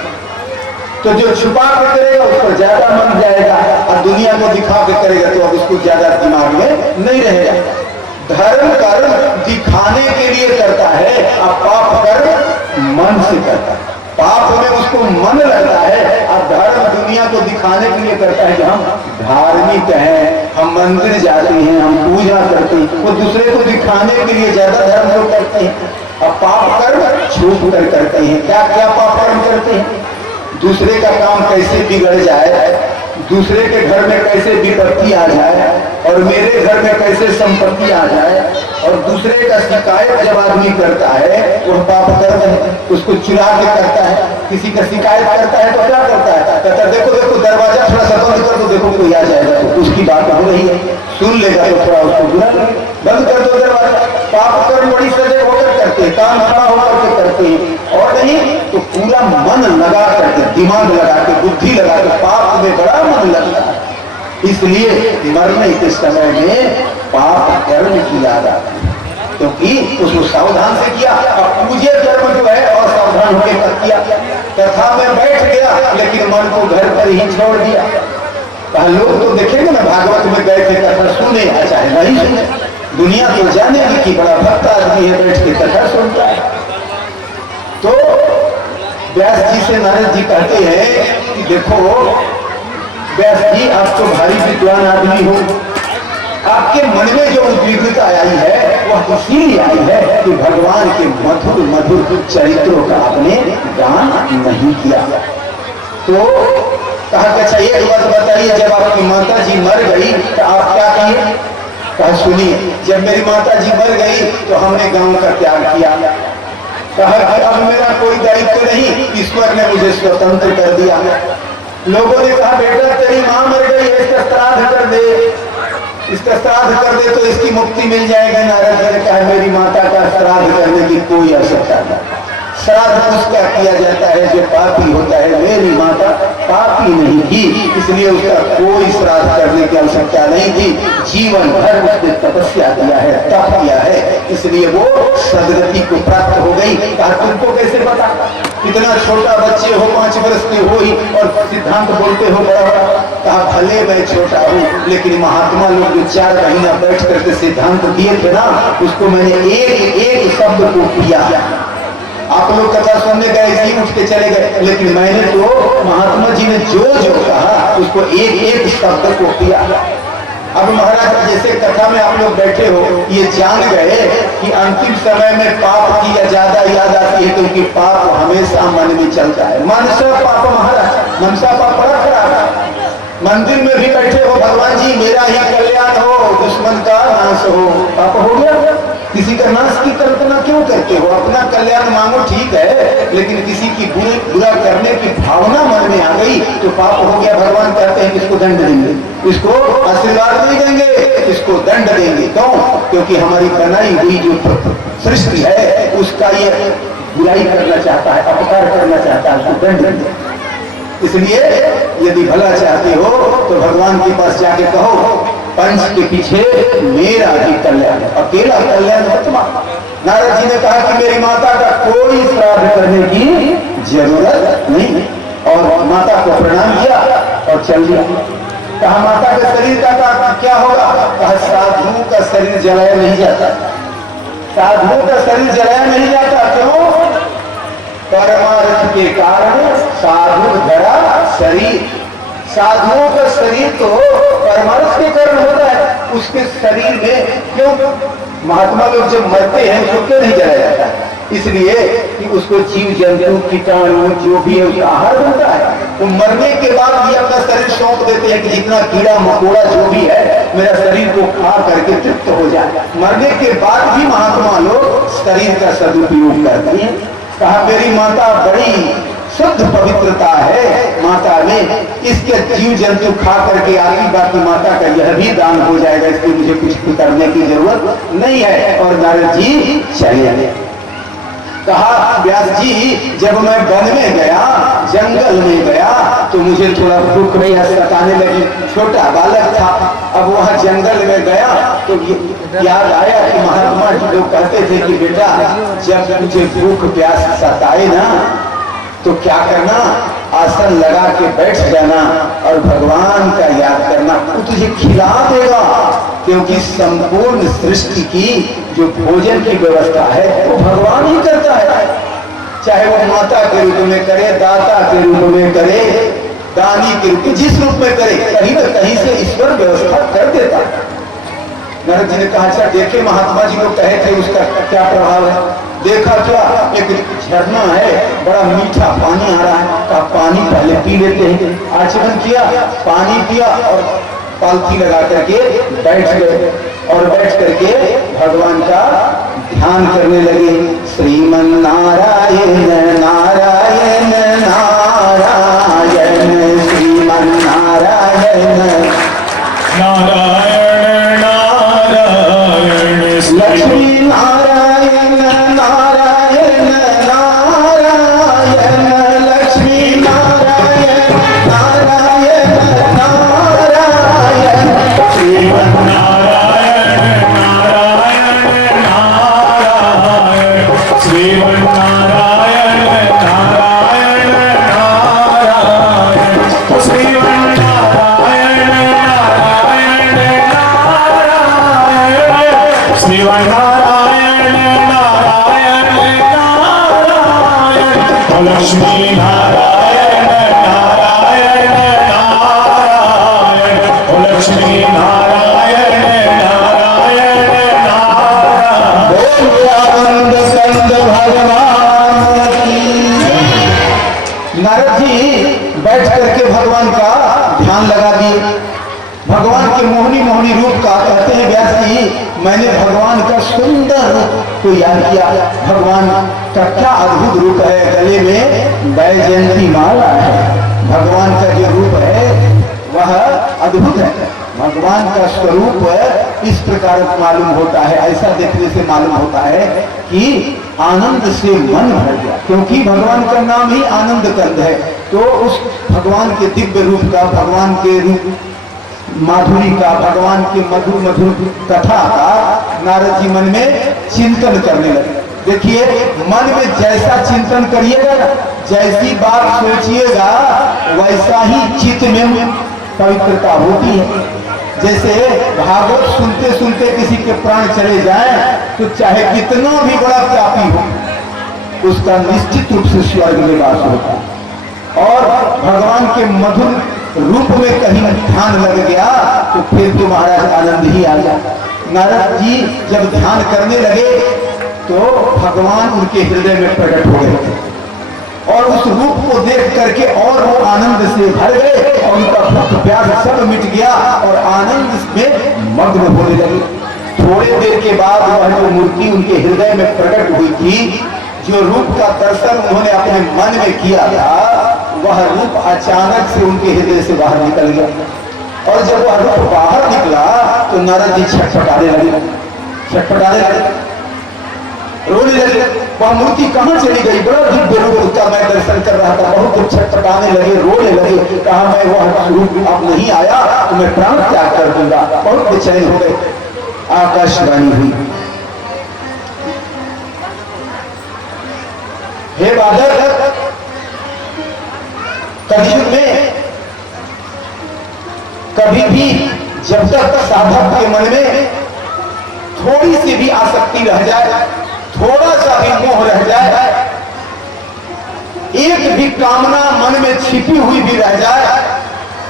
तो जो छुपा के करेगा उस पर ज्यादा मन जाएगा और दुनिया को दिखा के करेगा तो अब उसको ज्यादा दिमाग में नहीं रहेगा। धर्म कर्म दिखाने के लिए करता है और पाप कर्म मन से करता है। पाप में उसको मन लगता है और धर्म दुनिया को दिखाने के लिए करता है कि हम धार्मिक हैं, हम मंदिर जाते हैं, हम पूजा करते हैं। वो दूसरे को दिखाने के लिए ज्यादा धर्म लोग करते हैं। और पाप कर्म छुप कर करते हैं। क्या क्या पाप कर्म करते हैं? दूसरे का काम कैसे बिगड़ जाए, दूसरे के घर में कैसे विपत्ति आ जाए और मेरे घर में कैसे संपत्ति आ जाए, और दूसरे का शिकायत जब आदमी करता है वह पाप कर्म है। उसको चुरा के करता है, किसी का शिकायत करता है तो क्या करता है? कहता है देखो देखो दरवाजा थोड़ा सा बंद कर दो, देखो कोई आ जाएगा तो उसकी बात हो रही है, सुन लेगा तो थोड़ा उसको बुरा लगेगा, बंद कर दो दरवाजा। पाप कर्म बड़ी सजग होकर करते हैं, काम खड़ा होकर के करते हैं, और नहीं तो पूरा मन लगा करके, दिमाग लगा के, बुद्धि लगा के पाप में बड़ा मन लगता है। इसलिए मरने के समय में पाप कर्म की याद आती है, क्योंकि उसको सावधान से किया। अब पूज्य कर्म जो है और सावधान होकर किया। कथा में बैठ गया लेकिन मन को घर पर ही छोड़ दिया। लोग तो देखेंगे ना, भागवत में गए थे कथा सुने चाहे नहीं सुने, दुनिया तो जानेगी कि बड़ा भक्त आदमी है, बैठ के कथा सुनता है। तो व्यास जी से नारद जी कहते हैं कि देखो व्यास जी, आप तो भारी विद्वान आदमी हो, आपके मन में जो उद्विग्नता आई है वह इसीलिए आई है कि भगवान के मधुर मधुर चरित्रों का आपने गान नहीं किया। तो कहा कि अच्छा एक बात बताइए, जब आपकी माता जी मर गई तो आप क्या किए? कहा सुनिए, जब मेरी माता जी मर गई तो हमने गांव का त्याग किया। कहा कि अब मेरा कोई दायित्व नहीं, ईश्वर ने मुझे स्वतंत्र कर दिया। लोगों ने कहा बेटा तेरी माँ मर गई, इसका श्राद्ध कर दे, इसका श्राद्ध कर दे तो इसकी मुक्ति मिल जाएगी। नारद जी ने कहा मेरी माता का श्राद्ध करने की कोई आवश्यकता नहीं। श्राद्ध उसका किया जाता है जो पापी होता है, मेरी माता पापी नहीं थी, इसलिए उसका कोई श्राद्ध करने की आवश्यकता नहीं थी। जीवन भर उसने तपस्या किया है, तप किया है, इसलिए वो सदगति को प्राप्त हो गई। कहा तुमको कैसे पता? इतना छोटा बच्चे हो, 5 वर्ष के हो ही और सिद्धांत बोलते हो बड़ा बड़ा। कहा भले मैं छोटा हूँ लेकिन महात्मा लोग जो 4 महीना बैठ करके सिद्धांत दिए थे ना, उसको मैंने एक एक शब्द को किया। आप लोग कथा सुनने गए, इसी उठ के चले गए, लेकिन मैंने तो महात्मा जी ने जो जो कहा उसको एक एक शब्द को किया। अब महाराज जैसे कथा में आप लोग बैठे हो, ये जान गए कि अंतिम समय में पाप की ज्यादा याद आती है, क्योंकि पाप हमेशा मन में चलता है। मनसा पाप महाराज, मनसा पाप बड़ा खराब है। मंदिर में भी बैठे हो, भगवान जी मेरा ही कल्याण हो, दुश्मन का नाश हो, पाप हो गया। किसी का नाश की कल्पना क्यों करते हो? अपना कल्याण मांगो ठीक है, लेकिन किसी की बुरा करने की भावना मन में आ गई तो पाप हो गया। भगवान कहते हैं इसको दंड देंगे, इसको आशीर्वाद नहीं देंगे, इसको दंड देंगे। क्यों? क्योंकि हमारी बनाई हुई जो सृष्टि है उसका ये बुराई करना चाहता है, अपकार करना चाहता है, उसको दंड देंगे। इसलिए यदि भला चाहते हो तो भगवान के पास जाके कहो पंच के पीछे मेरा भी कल्याण, अकेला कल्याण मत मांगो। नारद जी ने कहा कि मेरी माता का कोई श्राद्ध करने की जरूरत नहीं, और माता को प्रणाम किया और चल दिया। कहा माता के शरीर का क्या होगा? कहा साधु का शरीर जलाया नहीं जाता, साधु का शरीर जलाया नहीं जाता। क्यों? परमार्थ के कारण साधु धरा शरीर, साधुओं का शरीर तो परमार्थ के कारण होता है। उसके शरीर में क्यों महात्मा लोग जब मरते हैं उसको क्यों नहीं जलाया जाता है? इसलिए कि उसको जीव जंतु कीटाणु जो भी है उसका आहार बनता है, वो मरने के बाद भी अपना शरीर सौंप देते हैं कि जितना कीड़ा मकोड़ा जो भी है मेरा शरीर को खा करके तृप्त हो जाए। मरने के बाद भी महात्मा लोग शरीर का सदुपयोग करते हैं। कहा मेरी माता बड़ी शुद्ध पवित्रता है माता में, इसके जीव जंतु खा करके आगे बाकी माता का यह भी दान हो जाएगा, इसकी मुझे कुछ करने की जरूरत नहीं है। और नारद जी चले। कहा व्यास जी जब मैं वन में गया, जंगल में गया तो मुझे थोड़ा भूख भैया सताने लगी, छोटा बालक था। अब वहां जंगल में गया तो याद आया कि महात्मा जी लोग कहते थे कि बेटा जब मुझे भूख प्यास सताए ना तो क्या करना, आसन लगा के बैठ जाना और भगवान का याद करना, वो तुझे खिला देगा। क्योंकि संपूर्ण सृष्टि की जो भोजन की व्यवस्था है वो भगवान ही करता है, चाहे वो माता के रूप में करे, दाता के रूप में करे, दानी के रूप में, जिस रूप में करे, कहीं न कहीं से ईश्वर व्यवस्था कर देता है। नारद जी ने कहा अच्छा देखे महात्मा जी लोग कहे थे उसका क्या प्रभाव है। देखा क्या, एक झरना है, बड़ा मीठा पानी आ रहा है। कहा पानी पहले पी लेते हैं। आचमन किया, पानी पिया और पालथी लगा करके बैठ गए और बैठ करके भगवान का ध्यान करने लगे। श्रीमन नारायण नारायण नारायण, श्रीमन नारायण नारायण नारायण, लक्ष्मी नारायण नारायण नारायण, लक्ष्मी नारायण नारायण नारायण, श्रीमन नारायण नारायण नारायण, श्रीमन नारायण नारायण नारायण, श्रीमन नारायण नारायण नारायण, श्रीमन नारायण नारायण नारायण, लक्ष्मी नारायण नारायण नारायण, लक्ष्मी नारायण नारायण नारायण। आनंद कंद भगवान की। नारद जी बैठ करके भगवान का ध्यान लगा दिए। भगवान के मोहनी मोहनी रूप का कहते हैं व्यास जी मैंने भगवान का सुंदर रूप को याद किया। भगवान का क्या अद्भुत रूप है, गले में वैजयंती माला है। भगवान का जो रूप है वह अद्भुत है। भगवान का स्वरूप इस प्रकार मालूम होता है, ऐसा देखने से मालूम होता है कि आनंद से मन भर गया, क्योंकि भगवान का नाम ही आनंद कंद है। तो उस भगवान के दिव्य रूप का, भगवान के रूप माधुरी का, भगवान की मधुर मधुर कथा का नारद जी मन में चिंतन करने लगे। देखिए मन में जैसा चिंतन करिएगा, जैसी बात सोचिएगा, वैसा ही चित्त में पवित्रता होती है। जैसे भागवत सुनते सुनते किसी के प्राण चले जाएं तो चाहे कितना भी बड़ा पापी हो उसका निश्चित रूप से स्वर्ग में वास होता है। और भगवान के मधुर रूप में कहीं ध्यान लग गया तो फिर तो महाराज आनंद ही आ गया। नारद जी जब ध्यान करने लगे तो भगवान उनके हृदय में प्रकट हो गए और उस रूप को देख करके और वो आनंद से भर गए और उनका भूख प्यास सब मिट गया और आनंद में मग्न होने लगे। थोड़े देर के बाद वह जो मूर्ति उनके हृदय में प्रकट हुई थी, जो रूप का दर्शन उन्होंने अपने मन में किया था, वह रूप अचानक से उनके हृदय से बाहर निकल गया। और जब वह रूप बाहर निकला तो नारद जी छटपटाने लगे, रोने लगे। वह मूर्ति कहाँ चली गई, बड़ा दिव्य रूप उसका मैं दर्शन कर रहा था, बहुत छटपटाने लगे, रोने लगे। कहा मैं वह रूप अब नहीं आया तो मैं प्राण त्याग कर दूंगा। बहुत बेचैन हो गए। आकाशवाणी हुई, हे बादल, कलयुग में कभी भी जब तक साधक के मन में थोड़ी सी भी आसक्ति रह जाए, थोड़ा सा भी मोह रह जाए, एक भी कामना मन में छिपी हुई भी रह जाए,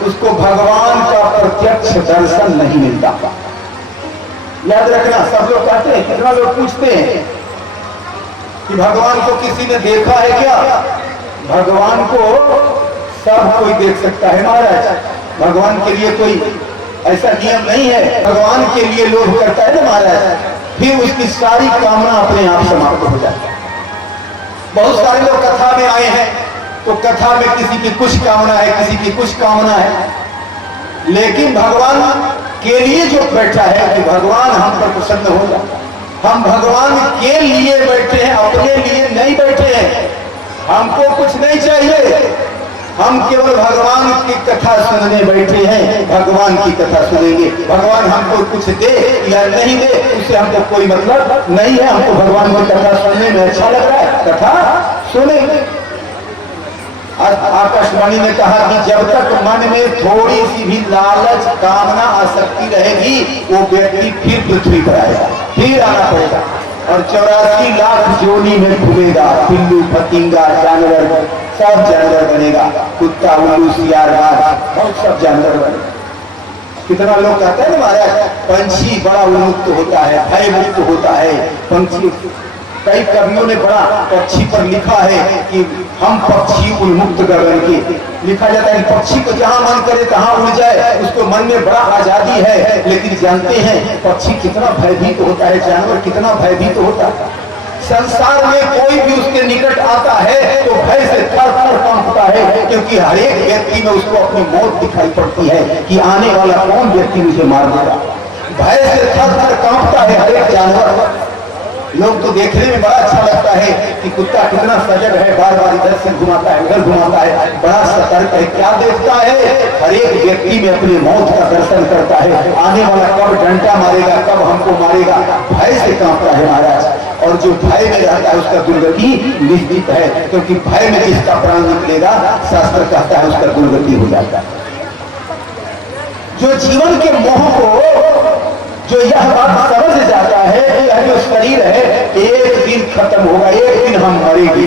उसको भगवान का प्रत्यक्ष दर्शन नहीं मिलता। याद रखना, सब लोग कहते हैं, कितना लोग पूछते हैं कि भगवान को किसी ने देखा है क्या? भगवान को सब कोई देख सकता है महाराज। भगवान के लिए कोई ऐसा नियम नहीं है। भगवान के लिए लोभ करता है ना महाराज, फिर उसकी सारी कामना अपने आप समाप्त हो जाती है। बहुत सारे लोग कथा में आए हैं तो कथा में किसी की कुछ कामना है, किसी की कुछ कामना है, लेकिन भगवान के लिए जो बैठा है कि भगवान हम पर प्रसन्न हो जाए, हम भगवान के लिए बैठे हैं, अपने लिए नहीं बैठे हैं। हमको कुछ नहीं चाहिए, हम केवल भगवान की कथा सुनने बैठे हैं। भगवान की कथा सुनेंगे, भगवान हमको कुछ दे या नहीं दे उससे हमको कोई मतलब नहीं है। हमको भगवान की कथा सुनने में अच्छा लग रहा है, कथा सुनेंगे। आकाशवाणी ने कहा कि जब तक मन में थोड़ी सी भी लालच, कामना, आसक्ति रहेगी, वो व्यक्ति फिर पृथ्वी पर आएगा, फिर आना पड़ेगा और 84 लाख जोनी में घूमेगा। पिल्लू, फतिंगा, जानवर, सब जानवर बनेगा। कुत्ता, उल्लू, सियार, बाघ, बहुत सब जानवर बनेगा। कितना लोग कहते हैं ना महाराज, पंछी बड़ा उन्मुक्त होता है, भय मुक्त होता है पंछी। कई कवियों ने बड़ा पक्षी पर लिखा है कि हम पक्षी उन्मुक्त गगन के। लिखा जाता है पक्षी को जहां मन करे तहां उड़ जाए, उसको मन में बड़ा आजादी है। लेकिन जानते हैं पक्षी कितना भयभीत होता है, जानवर कितना भयभीत होता है। संसार में कोई भी उसके निकट आता है तो भय से थर थर कांपता है, क्योंकि हर एक व्यक्ति में उसको अपनी मौत दिखाई पड़ती है कि आने वाला कौन व्यक्ति मुझे मार देगा। भय से थर थर कांपता है हर एक जानवर। लोग तो देखने में बड़ा अच्छा लगता है कि कुत्ता कितना सजग है, बार बार इधर से घुमाता है, उधर घुमाता है, बड़ा सतर्क है। क्या देखता है? हर एक व्यक्ति में अपनी मौत का दर्शन करता है। आने वाला कब डंडा मारेगा, कब हमको मारेगा, भय से कांपता है महाराज। और जो भय में रहता है उसका दुर्गति निश्चित है, क्योंकि भय में जिसका प्राण निकलेगा, शास्त्र कहता है उसका दुर्गति हो जाता है। जो जीवन के मोह को, जो यह बात समझ जाता है कि यह जो शरीर है एक दिन खत्म होगा, एक दिन हम मरेंगे,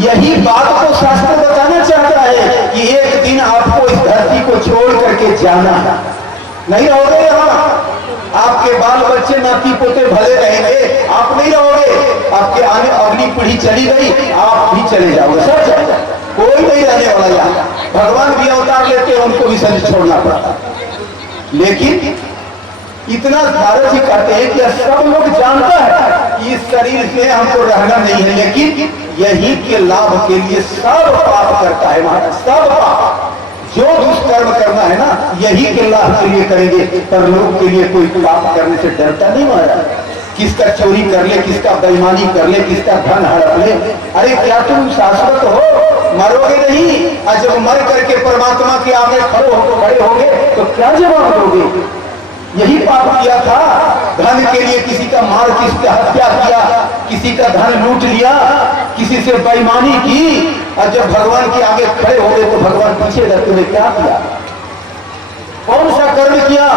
यही बात को शास्त्र बताना चाहता है कि एक दिन आपको इस धरती को छोड़ करके जाना नहीं रहोगे। यहाँ आपके बाल बच्चे, नाती पोते भले रहेंगे, आप नहीं रहोगे। आपके आने अगली पीढ़ी चली गई, आप भी चले जाओगे, सब चले जाओगे, कोई नहीं रहने वाला यहाँ। भगवान भी अवतार लेते हैं, उनको भी शरीर छोड़ना पड़ता। लेकिन इतना धारज करते हैं कि सब लोग जानता है कि इस शरीर से हमको रहना नहीं है, लेकिन यही के लाभ के लिए सब पाप करता है महाराज। सब पाप, जो दुष्कर्म करना है ना, यही के लाभ के लिए करेंगे। पर लोग के लिए कोई पाप करने से डरता नहीं महाराज। किसका चोरी कर ले, किसका बेईमानी कर ले, किसका धन हड़प ले। अरे क्या तुम शाश्वत हो? मरोगे नहीं। और जब मर करके परमात्मा के आगे खड़े होगे तो क्या जवाब दोगे? यही पाप किया था। धन के लिए किसी का मार, किसी का हत्या किया, किसी का धन लूट लिया, किसी से बेईमानी की, और जब भगवान के आगे खड़े हो गए तो भगवान पीछे रहते हुए क्या किया, कौन सा कर्म किया?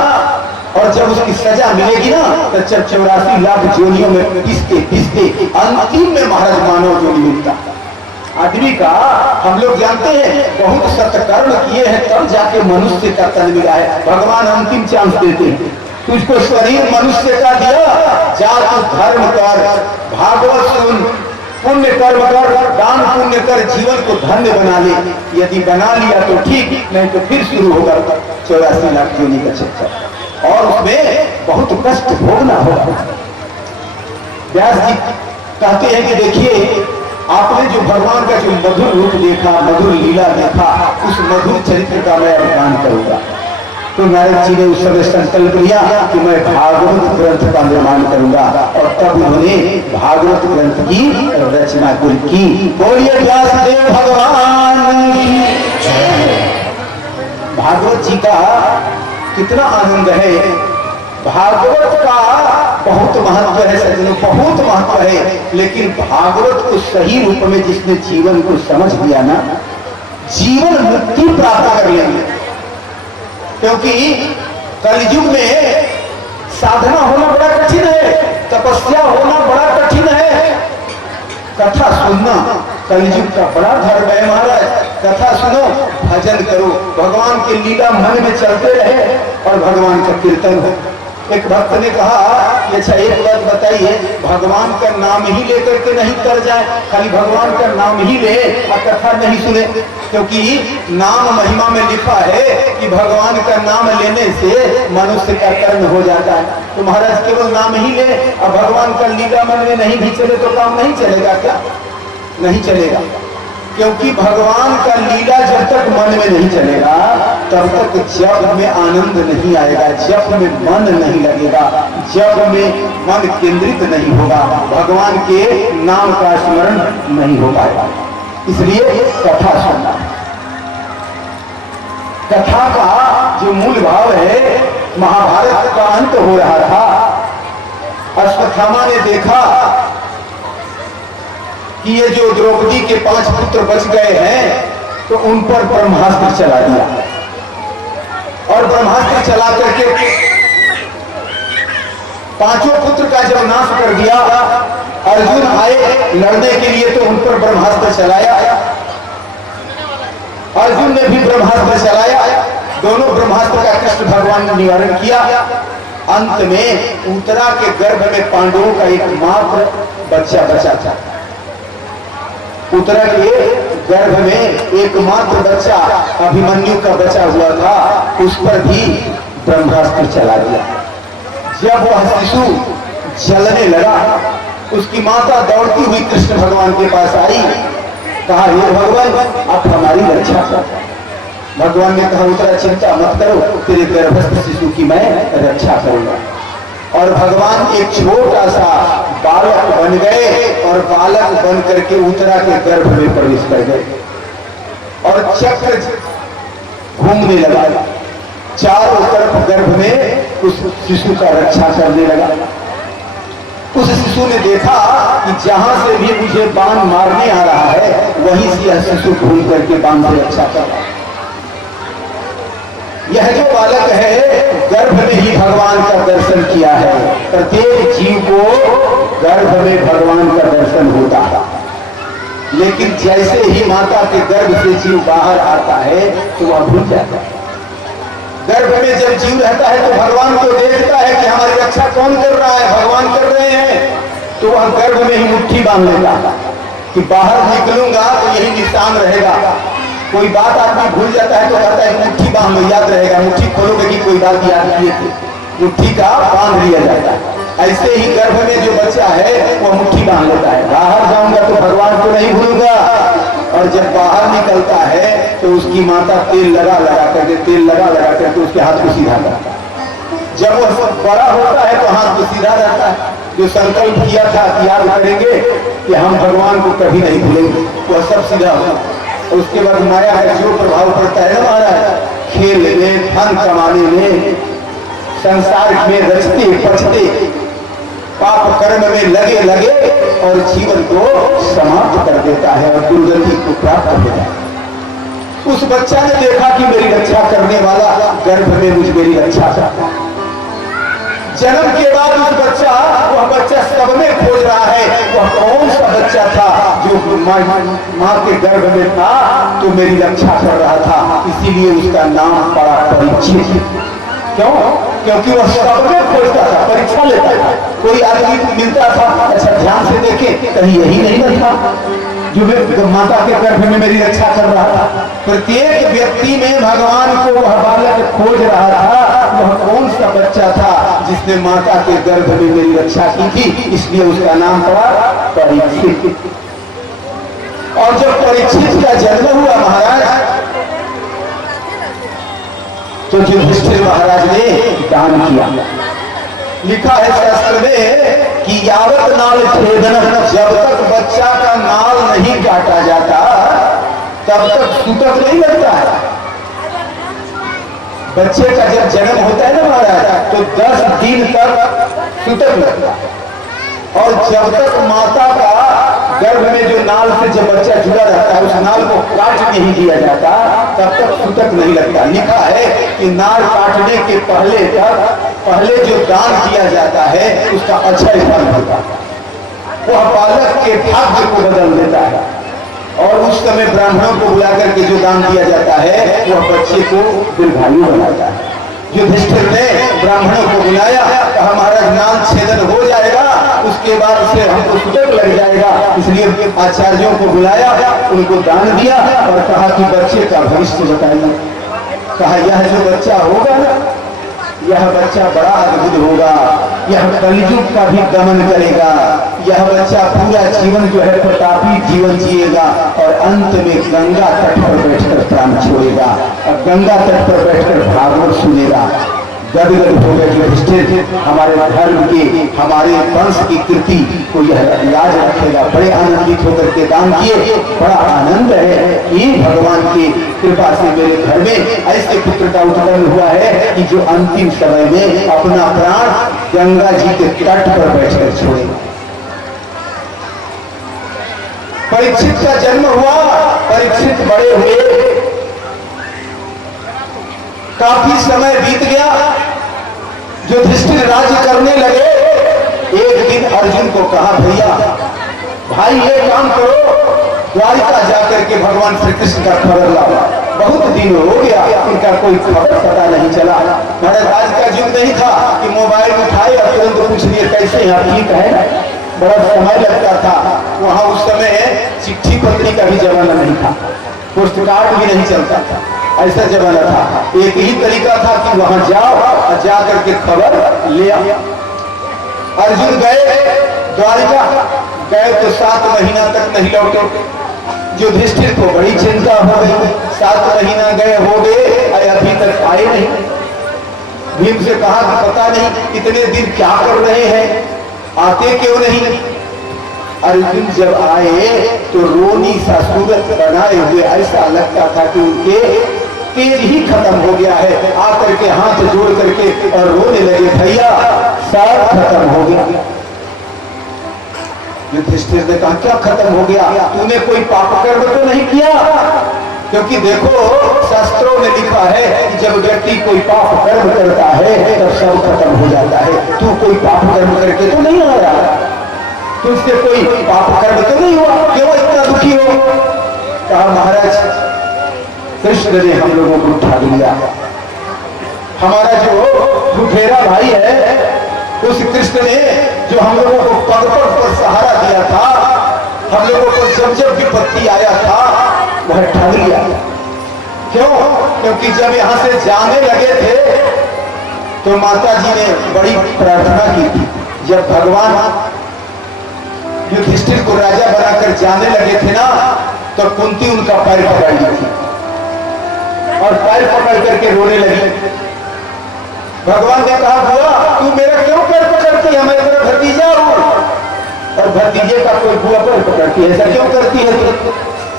और जब उसकी सजा मिलेगी ना तो 84 लाख जोनियों में पिसते अंतिम में महाराज मानव जोनी मिलता आदमी का। हम लोग जानते हैं बहुत सत्कर्म किए हैं तब जाके मनुष्य का तन मिला है। भगवान अंतिम चांस देते हैं। तुझको शरीर मनुष्य का दिया, जा तू धर्म कर, भागवत सुन, पुण्य कर्म कर, दान पुण्य कर, जीवन को धन्य बना ले। यदि बना लिया तो ठीक, नहीं तो फिर शुरू होगा 84 लाख जोनी का चक्कर, और उसमें बहुत कष्ट भोगना होगा। व्यास जी कहते हैं कि देखिए, आपने जो भगवान का जो मधुर रूप देखा, मधुर लीला देखा, उस मधुर चरित्र का मैं अभिमान करूंगा। तो नारद जी ने उस समय संकल्प लिया कि मैं भागवत ग्रंथ का निर्माण करूंगा, और तब उन्होंने भागवत ग्रंथ की रचना की। बोलिए व्यासदेव भगवान की। भागवत जी का कितना आनंद है। भागवत का बहुत महत्व है सज्जनों, बहुत महत्व है। लेकिन भागवत को सही रूप में जिसने जीवन को समझ लिया ना, जीवन मुक्ति प्राप्त कर लेंगे। क्योंकि कलयुग में साधना होना बड़ा कठिन है, तपस्या होना बड़ा कठिन है। कथा सुनना कलयुग का बड़ा धर्म है महाराज। कथा सुनो, भजन करो, भगवान की लीला मन में चलते रहे और भगवान का कीर्तन हो। एक भक्त ने कहा कि अच्छा एक बात बताइए, भगवान का नाम ही लेकर के नहीं कर जाए, खाली भगवान का नाम ही ले और कथा नहीं सुने? क्योंकि नाम महिमा में लिखा है कि भगवान का नाम लेने से मनुष्य का कर्म हो जाता है। तो महाराज केवल नाम ही ले और भगवान का लीला मन में नहीं भी चले तो काम नहीं चलेगा क्या? नहीं चलेगा, क्योंकि भगवान का लीला जब तक मन में नहीं चलेगा तब तक जप में आनंद नहीं आएगा, जप में मन नहीं लगेगा, जप में मन केंद्रित नहीं होगा, भगवान के नाम का स्मरण नहीं हो पाएगा। इसलिए कथा सुनना, कथा का जो मूल भाव है, महाभारत का अंत हो रहा था, अश्वत्थामा ने देखा कि ये जो द्रौपदी के 5 पुत्र बच गए हैं तो उन पर ब्रह्मास्त्र चला दिया, और ब्रह्मास्त्र चला करके 5 पुत्र का जब नाश कर दिया, अर्जुन आए लड़ने के लिए तो उन पर ब्रह्मास्त्र चलाया, अर्जुन ने भी ब्रह्मास्त्र चलाया, दोनों ब्रह्मास्त्र का कृष्ण भगवान ने निवारण किया। अंत में उत्तरा के गर्भ में पांडवों का एकमात्र बच्चा बचा था, उत्तरा के गर्भ में एकमात्र बच्चा अभिमन्यु का बचा हुआ था, उस पर भी ब्रह्मास्त्र चला दिया। जब वह शिशु जलने लगा, उसकी माता दौड़ती हुई कृष्ण भगवान के पास आई, कहा हे भगवान आप हमारी रक्षा कर। भगवान ने कहा उत्तरा चिंता मत करो, तेरे गर्भस्थ शिशु की मैं रक्षा करूंगा। और भगवान एक छोटा सा बालक बन गए और बालक बन करके उत्तरा के गर्भ में प्रवेश कर गए और चक्र घूमने लगा, चारों तरफ गर्भ में उस शिशु का रक्षा करने लगा। उस शिशु ने देखा कि जहां से भी मुझे बाण मारने आ रहा है वहीं से यह शिशु घूम करके बाण से रक्षा कर रहा है। यह जो बालक है गर्भ में ही भगवान का दर्शन किया है। प्रत्येक जीव को गर्भ में भगवान का दर्शन होता है, लेकिन जैसे ही माता के गर्भ से जीव बाहर आता है तो वह भूल जाता है। गर्भ में जब जीव रहता है तो भगवान को देखता है कि हमारी रक्षा कौन कर रहा है, भगवान कर रहे हैं, तो वह गर्भ में ही मुट्ठी बांध लेता कि बाहर निकलूंगा तो यही निशान रहेगा। कोई बात आदमी भूल जाता है तो कहता है मुट्ठी बांध लो, याद रहेगा, मुट्ठी खोलोगे कि कोई बात याद किए थे, मुट्ठी का बांध लिया जाता है। ऐसे ही गर्भ में जो बच्चा है वह मुट्ठी बांध लेता है, बाहर जाऊंगा तो भगवान को नहीं भूलूंगा। और जब बाहर निकलता है तो उसकी माता तेल लगा करके उसके हाथ को सीधा करता है। जब वह सब बड़ा होता है तो हाथ को सीधा रहता है। जो संकल्प किया था कि याद करेंगे कि हम भगवान को कभी नहीं भूलेंगे, वह सब सीधा होता। उसके बाद माया का जो प्रभाव पड़ता है ना महाराज, खेल में, धन कमाने में, संसार में रचते पचते, पाप कर्म में लगे और जीवन को समाप्त कर देता है और दुर्गति को प्राप्त कर देता है। उस बच्चा ने देखा कि मेरी रक्षा करने वाला गर्भ में मेरी रक्षा करता है। जन्म के बाद वह बच्चा सब में खोज रहा है वह कौन सा बच्चा था जो माँ के गर्भ में था तो मेरी रक्षा कर रहा था, इसीलिए उसका नाम पड़ा परीक्षित। क्यों? क्योंकि वह सब में खोजता था, परीक्षा लेता था। कोई आदमी मिलता था, अच्छा ध्यान से देखे कहीं यही नहीं था जो माता के गर्भ में मेरी रक्षा कर रहा था। प्रत्येक व्यक्ति में भगवान को वह बालक खोज रहा था, वह कौन सा बच्चा था जिसने माता के गर्भ में मेरी रक्षा की थी, इसलिए उसका नाम पड़ा परीक्षित। और जब परीक्षित का जन्म हुआ महाराज तो युधिष्ठिर महाराज ने दान किया। लिखा है शास्त्र में कि यावत नाल छेदन, जब तक बच्चा का नाल नहीं काटा जाता तब तक सूतक नहीं लगता है। बच्चे का जब जन्म होता है ना महाराज तो 10 दिन तक सूतक लगता है, और जब तक माता का गर्भ में जो नाल से जब बच्चा जुड़ा रहता है उस नाल को काट नहीं दिया जाता तब तक सूतक नहीं लगता। लिखा है कि नाल काटने के पहले जो दान किया जाता है उसका अच्छा फल होता है, वह बालक के भाग्य को बदल देता है। और उस समय ब्राह्मणों को बुला करके जो दान दिया जाता है वह बच्चे को दीर्घायु बनाता है। युधिष्ठिर ने ब्राह्मणों को बुलाया, कहा महाराज नाल छेदन हो जाएगा, उसके बाद उसे हमको सुतक लग जाएगा, इसलिए आचार्यों को बुलाया, उनको दान दिया और कहा कि बच्चे का भविष्य बताइए। कहा यह जो बच्चा होगा ना, यह बच्चा बड़ा अद्भुत होगा, यह कलयुग का भी दमन करेगा, यह बच्चा पूरा जीवन जो है प्रतापी जीवन जिएगा और अंत में गंगा तट पर बैठकर प्राण छोड़ेगा और गंगा तट पर बैठकर भागवत सुनेगा। गदगद हो गए युधिष्ठिर, हमारे धर्म की, हमारे वंश की कीर्ति को यह लाज रखेगा। बड़े आनंदित होकर के दान किए। बड़ा आनंद है ये भगवान की कृपा से मेरे घर में ऐसे पुत्र का उत्पन्न हुआ है कि जो अंतिम समय में अपना प्राण गंगा जी के तट पर बैठकर छोड़ेगा। परीक्षित का जन्म हुआ, परीक्षित बड़े हुए, काफी समय बीत गया, युधिष्ठिर राज्य करने लगे। एक दिन अर्जुन को कहा भैया भाई ये काम करो, द्वारिका जाकर के भगवान श्री कृष्ण का खबर लाओ। बहुत दिन हो गया इनका कोई खबर पता नहीं चला। महाराज आज का युग नहीं था कि मोबाइल उठाए और तुरंत पूछ लिए कैसे हैं, ठीक है। बड़ा समय लगता था, वहां उस समय चिट्ठी पत्री का भी जमाना नहीं था, पोस्ट कार्ड भी नहीं चलता था, ऐसा जमाना था। एक ही तरीका था कि वहां जाओ और जाकर के खबर ले आओ। अर्जुन गए द्वारिका, गए तो 7 महीना तक नहीं लौटे। युधिष्ठिर को बड़ी चिंता हो गई, 7 महीना गए हो गए अभी तक आए नहीं। भीम से कहा कि पता नहीं इतने दिन क्या कर रहे हैं, आते क्यों नहीं। अर्जुन जब आए तो रोनी सा सूरत बनाए हुए ऐसा लगता था कि उनके तेज ही खत्म हो गया है। आकर के हाथ जोड़ करके और रोने लगे, भैया सब खत्म हो गया। युधिष्ठिर ने कहा क्या खत्म हो गया, तूने कोई पाप कर्म तो नहीं किया? क्योंकि देखो शास्त्रों में लिखा है कि जब व्यक्ति कोई पाप कर्म करता है तब सब खत्म हो जाता है। तू कोई पाप कर्म करके तो नहीं आ रहा, तुझसे कोई पाप कर्म तो नहीं हुआ, क्यों इतना दुखी हो? कहा महाराज कृष्ण ने हम लोगों को उठा लिया, हमारा जो लुटेरा भाई है उस कृष्ण ने जो हम लोगों को पग पग पर सहारा दिया था, हम लोगों को जब जब विपत्ति आया था वह ठग लिया। क्यों? क्योंकि जब यहाँ से जाने लगे थे तो माता जी ने बड़ी प्रार्थना की थी। जब भगवान युधिष्ठिर को राजा बनाकर जाने लगे थे ना, तो कुंती उनका पैर पकड़ ली थी और पैर पकड़ करके रोने लगी। भगवान ने कहा बुआ तू मेरा क्यों पैर पकड़ती है, मैं तेरा भतीजा हूं। और भतीजे का कोई बुआ पैर पकड़ती है, ऐसा क्यों करती है तू?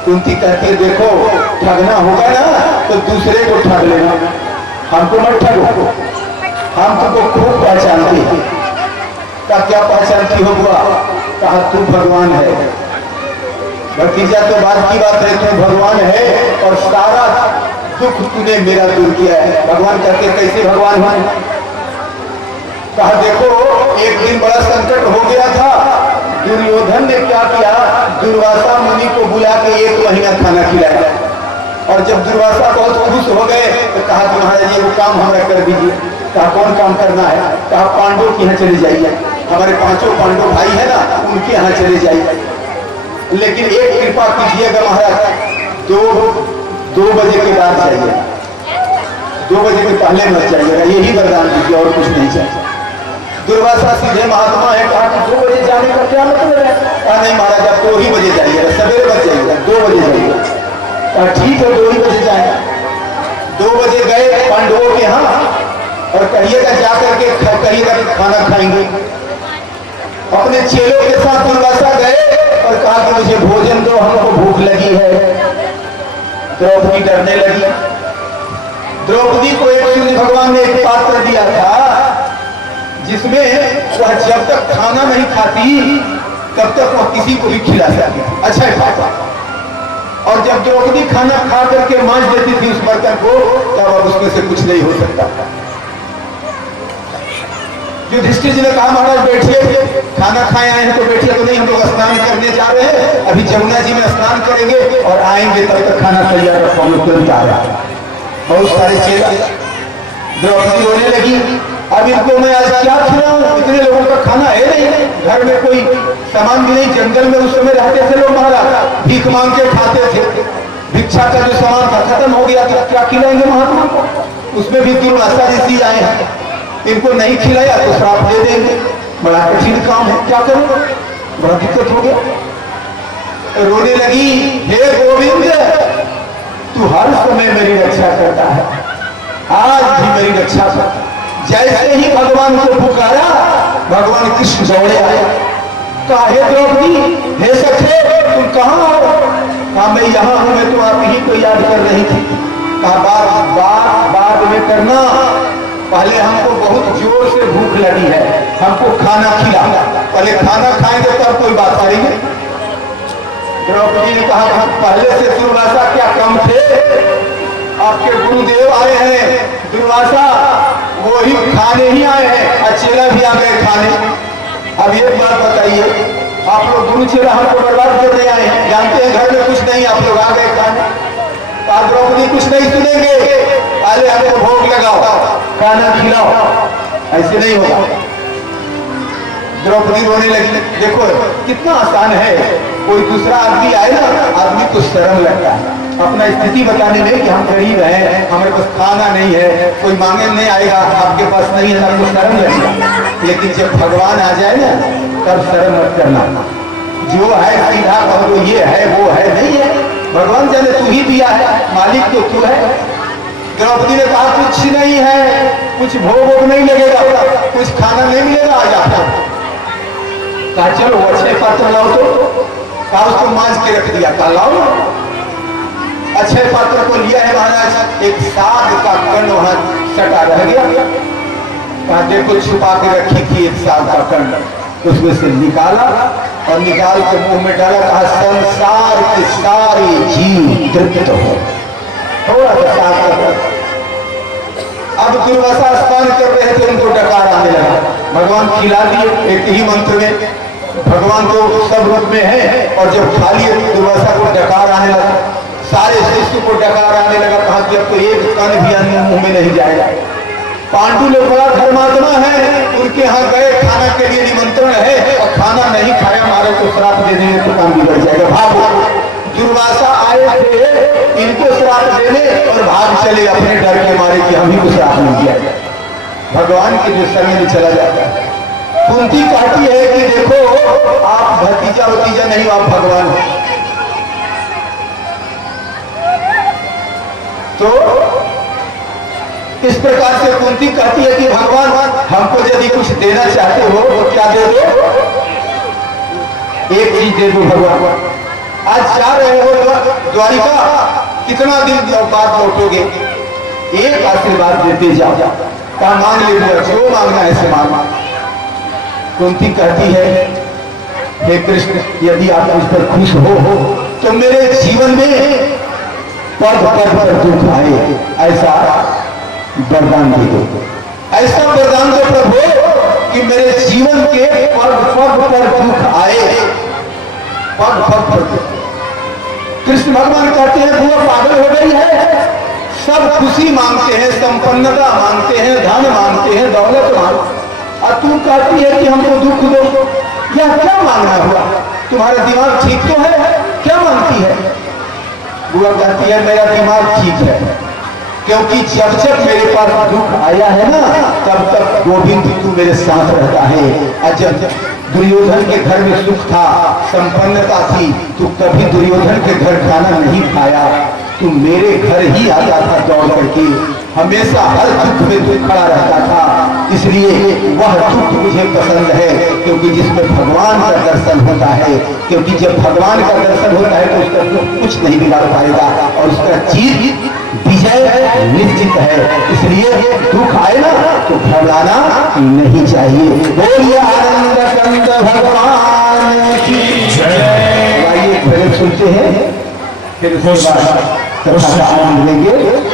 कुंती कहती है देखो ठगना होगा ना तो दूसरे को ठग लेना, हमको मत ठगो, हम तुमको खूब पहचानते हैं। का क्या पहचानती हो बुआ? कहा तू भगवान है। भतीजा तो बात की बात है, तू भगवान है और सारा दुख तूने मेरा दूर किया है। भगवान कहते कैसे भगवान है? कहा देखो एक दिन बड़ा संकट हो गया था, दुर्योधन ने क्या किया, दुर्वासा मुनि को बुला के 1 महीना खाना खिलाया और जब दुर्वासा बहुत खुश हो गए तो कहा कि महाराज ये वो काम हमारा कर दीजिए। कहा कौन काम करना है? कहा पांडवों के यहाँ चले जाइए, हमारे 5 पांडव भाई है ना उनके यहाँ चले जाइए, लेकिन एक कृपा कीजिएगा महाराज 2 बजे के बाद जाइए, 2 बजे के पहले मत जाइएगा, यही वरदान दीजिए और कुछ नहीं चाहिए। दुर्वासा सीधे महात्मा है, कहा कि 2 बजे जाने का क्या मतलब है? कहा नहीं महाराज आप 2 ही बजे जाइएगा, सवेरे मत जाइएगा, 2 बजे जाइएगा। कहा ठीक है 2 ही बजे जाए। 2 बजे गए पांडवों के यहाँ और कहिएगा जाकर के कहिएगा खाना खाएंगे। अपने चेलों के साथ दुर्वासा गए और कहा कि मुझे भोजन दो, हमको भूख लगी है। द्रौपदी डरने लगी। द्रौपदी को एक सूर्य भगवान ने एक पात्र दिया था जिसमें वह जब तक खाना नहीं खाती तब तक वह किसी को भी खिला सकती। अच्छा है। और जब द्रौपदी खाना खा करके मांझ देती थी उस बर्तन को तब अब उसमें से कुछ नहीं हो सकता। युधिष्ठिर जी ने कहा महाराज बैठिए, खाना खाए आए हैं तो बैठिए। तो नहीं हम लोग स्नान करने जा रहे हैं, अभी जमुना जी में स्नान करेंगे और आएंगे तब तक खाना तैयार रखो, हम लोग तुरंत आ रहे हैं। बहुत सारे चेला द्रौपदी रोने लगी, अब इनको मैं आज क्या खिलाऊं, इतने लोगों का खाना है नहीं, घर में कोई सामान भी नहीं। जंगल में उस समय रहते थे लोग महाराज, भीख मांग के खाते थे, भिक्षा का जो सामान था खत्म हो गया था, क्या खिलाएंगे महात्मा को। उसमें भी दुर्वासा ऋषि आए हैं, इनको नहीं खिलाया तो श्राप दे देंगे, बड़ा कठिन काम है, क्या करूं, बड़ा दिक्कत हो गया। रोने लगी, हे गोविंद तू हर समय मेरी रक्षा करता है, आज भी मेरी रक्षा कर। जैसे ही भगवान को पुकारा, भगवान कृष्ण दौड़े आए, कहा हे द्रौपदी, हे सखे तुम कहाँ हो। कहा मैं यहाँ हूँ, मैं तो आप ही को याद कर रही थी। कहा बात में करना, पहले हमको बहुत जोर से भूख लगी है, हमको खाना खिला, पहले खाना खाएंगे तब कोई बात करेंगे। द्रौपदी ने कहा पहले से दुर्वासा क्या कम थे, आपके गुरुदेव आए हैं दुर्वासा, वो ही खाने ही आए हैं, अचेला भी आ गए खाने। अब एक बात बताइए, आप लोग गुरु चेला हमको बर्बाद करने आए हैं, जानते हैं घर में कुछ नहीं, आप लोग आ गए खाने। द्रौपदी कुछ नहीं सुनेंगे, पहले हमको भोग लगाओ, खाना खिलाओ, ऐसे नहीं होगा। द्रौपदी रोने लगी। देखो कितना आसान है, कोई दूसरा आदमी आए ना, आदमी को शर्म लगता है अपना स्थिति बताने में कि हम गरीब हैं, हमारे पास खाना नहीं है, कोई मांगे नहीं आएगा, आपके पास नहीं है, आपको शर्म लगेगा। लेकिन जब भगवान आ जाए ना, तब शर्म मत करना, जो है सीधा कहो, ये है वो है, नहीं है, भगवान जाने तू ही दिया है, मालिक तो तू है। द्रौपदी ने कहा कुछ नहीं है, कुछ भोग नहीं लगेगा, कुछ खाना नहीं मिलेगा, आ जाता। कहा चलो अच्छे पात्र लाओ, तो कहा उसको मांझ के रख दिया, कहा लाओ। अच्छे पात्र को लिया है महाराज, एक साग का कण वहां सटा रह गया, कहा देखो छुपा के रखी थी एक साग का कण, उसमें से निकाला और निकाल के मुंह में डाला, कहा संसार के सारे जीव तृप्त हो, थोड़ा सा साग का कण। अब दुर्वासा स्नान कर रहे थे, उनको डकार आने लगा, भगवान खिला दिए एक ही मंत्र में, भगवान तो सब रूप में है, और जब खा लिए दुर्वासा को डकार आने लगा, सारे शिष्य को डकार आने लगा, कहा कि अब तो एक कण भी अन्न मुंह में नहीं जाएगा। पांडु लोग बड़ा धर्मात्मा है, उनके यहाँ गए, खाना के लिए निमंत्रण है, और खाना नहीं खाया, मारे तो श्राप दे देंगे तो काम बिगड़ जाएगा। भागो, दुर्वासा आए थे इनको श्राप देने और भाग चले अपने डर के मारे कि हम ही को श्राप नहीं दिया जाए, भगवान के जो संग में चला जाता है। कुंती कहती है कि देखो आप भतीजा भतीजा नहीं, आप भगवान हो। तो इस प्रकार से कुंती कहती है कि भगवान हमको यदि कुछ देना चाहते हो तो क्या दे दो, एक चीज दे दो भगवान। आज जा रहे हो द्वारिका, कितना दिन बाद लौटोगे, एक आशीर्वाद देते जाओ, क्या मांग ले, जो मांगना है से मांगना। कुंती कहती है हे कृष्ण, यदि आप मुझ पर खुश हो तो मेरे जीवन में पद पद पर दुख आए, ऐसा वरदान दे दो, ऐसा वरदान दो प्रभु कि मेरे जीवन के पद पद पर दुख आए, पद पद पर। कृष्ण भगवान कहते हैं बुआ पागल हो गई है, सब खुशी मांगते हैं, संपन्नता मांगते हैं, धन मांगते हैं, दौलत मांगते, और तू कहती है कि हमको दुख दो, यह क्या मांगना हुआ, तुम्हारा दिमाग ठीक तो है, क्या मांगती है। बुआ कहती है मेरा दिमाग ठीक है, क्योंकि जब जब मेरे पास दुख आया है ना, तब तक गोविंद तू मेरे साथ रहता है, और जब दुर्योधन के घर में सुख था, संपन्नता थी, तू कभी दुर्योधन के घर खाना नहीं खाया, तू मेरे घर ही आता था दौड़ करके, हमेशा हर दुख में तू खड़ा रहता था, इसलिए वह दुख मुझे पसंद है, क्योंकि जिसमें भगवान का दर्शन होता है, क्योंकि जब भगवान का दर्शन होता है तो उसका दुख कुछ नहीं बिगाड़ पाएगा, और उसका जीत विजय निश्चित है। इसलिए दुख आए ना तो घबराना नहीं चाहिए। बोलिए आनंद कंद भगवान की जय। आइए पहले सुनते हैं, फिर उसके बाद कथा का आनंद लेंगे।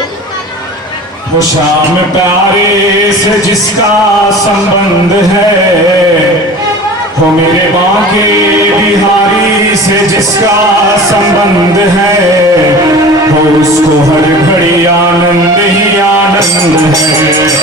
वो श्याम प्यारे से जिसका संबंध है, वो मेरे बांके बिहारी से जिसका संबंध है, वो उसको हर घड़ी आनंद ही आनंद है।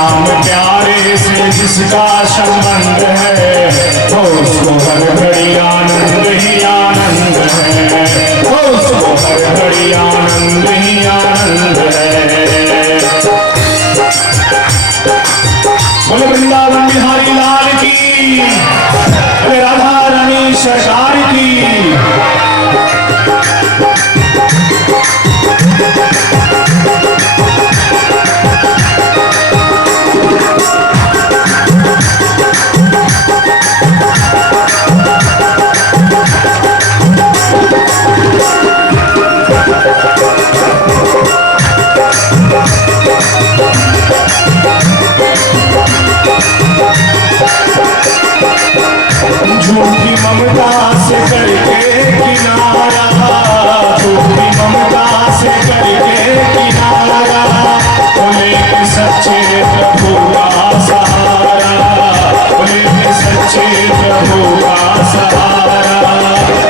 श्याम प्यारे से जिसका संबंध है वो उसको हर घड़ी आनंद ही आनंद है, वो उसको हर घड़ी आनंद ही आनंद है। बोले वृंदावन बिहारी लाल की, बोले राधा रानी सरकार की। झूठी ममता से करके किनारा, झूठी ममता से करके किनारा, बोले कि सच्चे प्रभु का सहारा, बोले कि सच्चे प्रभु का सहारा।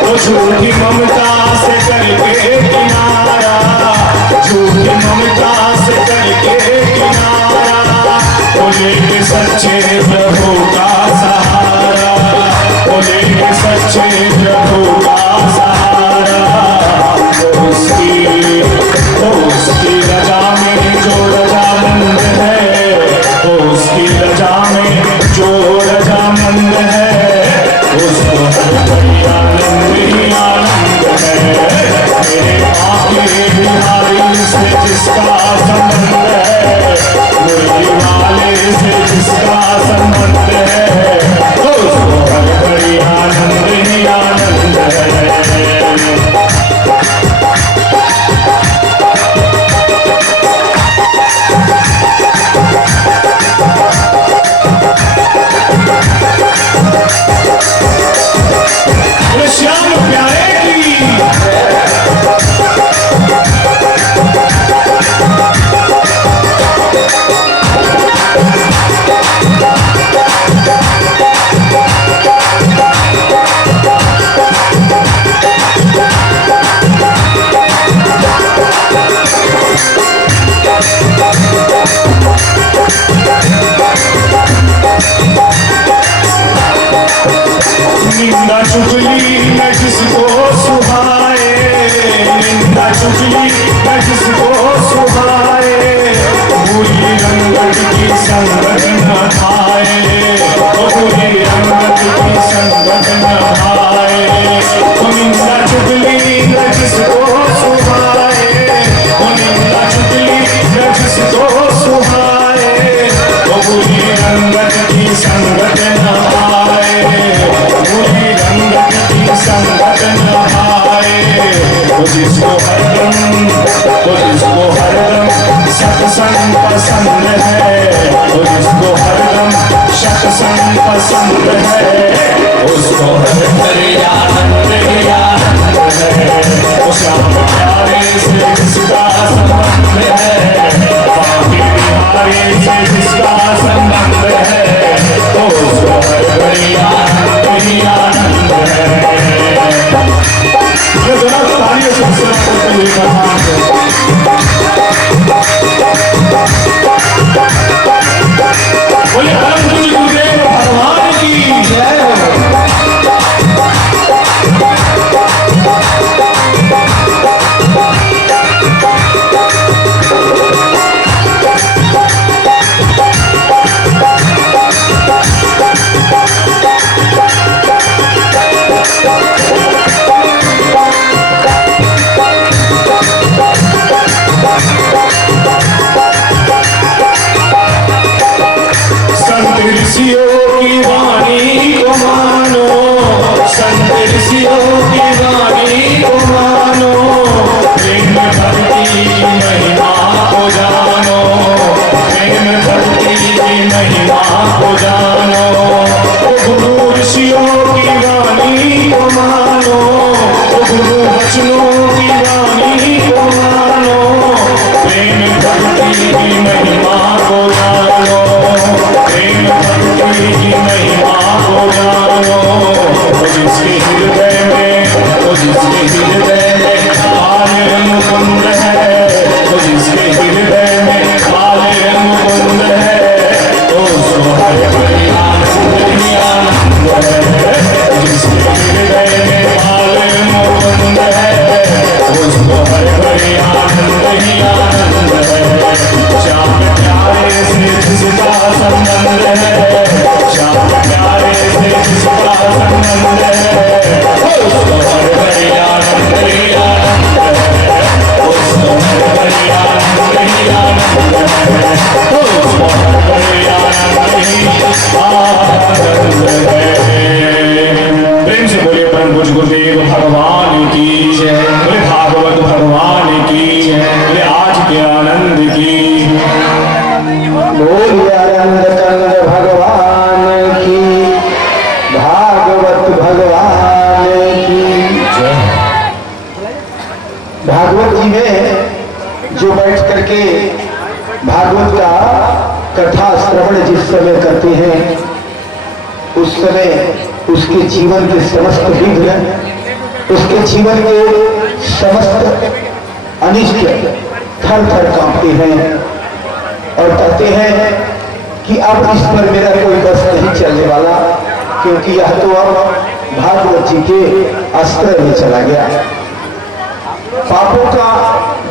वो झूठी ममता से करके किनारा, झूठी ममता से करके किनारा, बोले कि सच्चे प्रभु का सहारा, बोले कि सच्चे प्रभु का सहारा। उसकी रजा में जो रजामंद है, उसकी रजा में जो रजामंद है, उसको हर घड़ी आनंद ही आनंद है। मेरे आके बिहारी से जिसका संबंध है, मुरली वाले से जिसका संबंध है, उसको हर घड़ी आनंद ही आनंद है। श्याम प्यारे की निंदा चुगली न जिसको सुहाए, निंदा चुगली न जिसको सुहाए, बुरी रंगत की संगत न भाए, बुरी रंगत की संगत न भाए। निंदा चुगली न जिसको सुहाए, निंदा चुगली न जिसको सुहाए, बुरी रंगत की संगत न भाए, बुरी रंगत की संगत न भाए। जिसको हरदम सत्संग पसंद है, जिसको हरदम सत्संग पसंद है, उसको हर घड़ी आनंद ही आनंद है। वो श्याम प्यारे से जिसका संबंध है, बाकी बिहारी से जिसका संबंध है, तो उसको हर घड़ी आनंद ही आनंद है। ये दोनों तालियों से सलाम करते हुए भगवान को। बोले परम पूज्य गुरुदेव भगवान की जय हो। करके भागवत का कथा श्रवण जिस समय करते हैं उस समय उसके जीवन के समस्त विघ्न, उसके जीवन के समस्त अनिष्ट थर थर कांपते हैं और कहते हैं कि अब इस पर मेरा कोई बस नहीं चलने वाला, क्योंकि यह तो अब भागवत जी के अस्त्र में चला गया। पापों का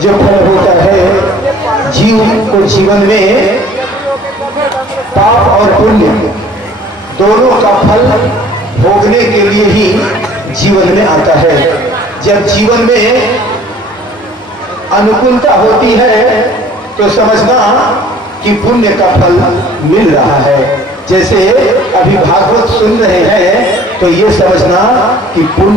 जो फल होता है, जीव को जीवन में पाप और पुण्य दोनों का फल भोगने के लिए ही जीवन में आता है। जब जीवन में अनुकूलता होती है तो समझना कि पुण्य का फल मिल रहा है। जैसे अभी भागवत सुन रहे हैं तो ये समझना कि पुण्य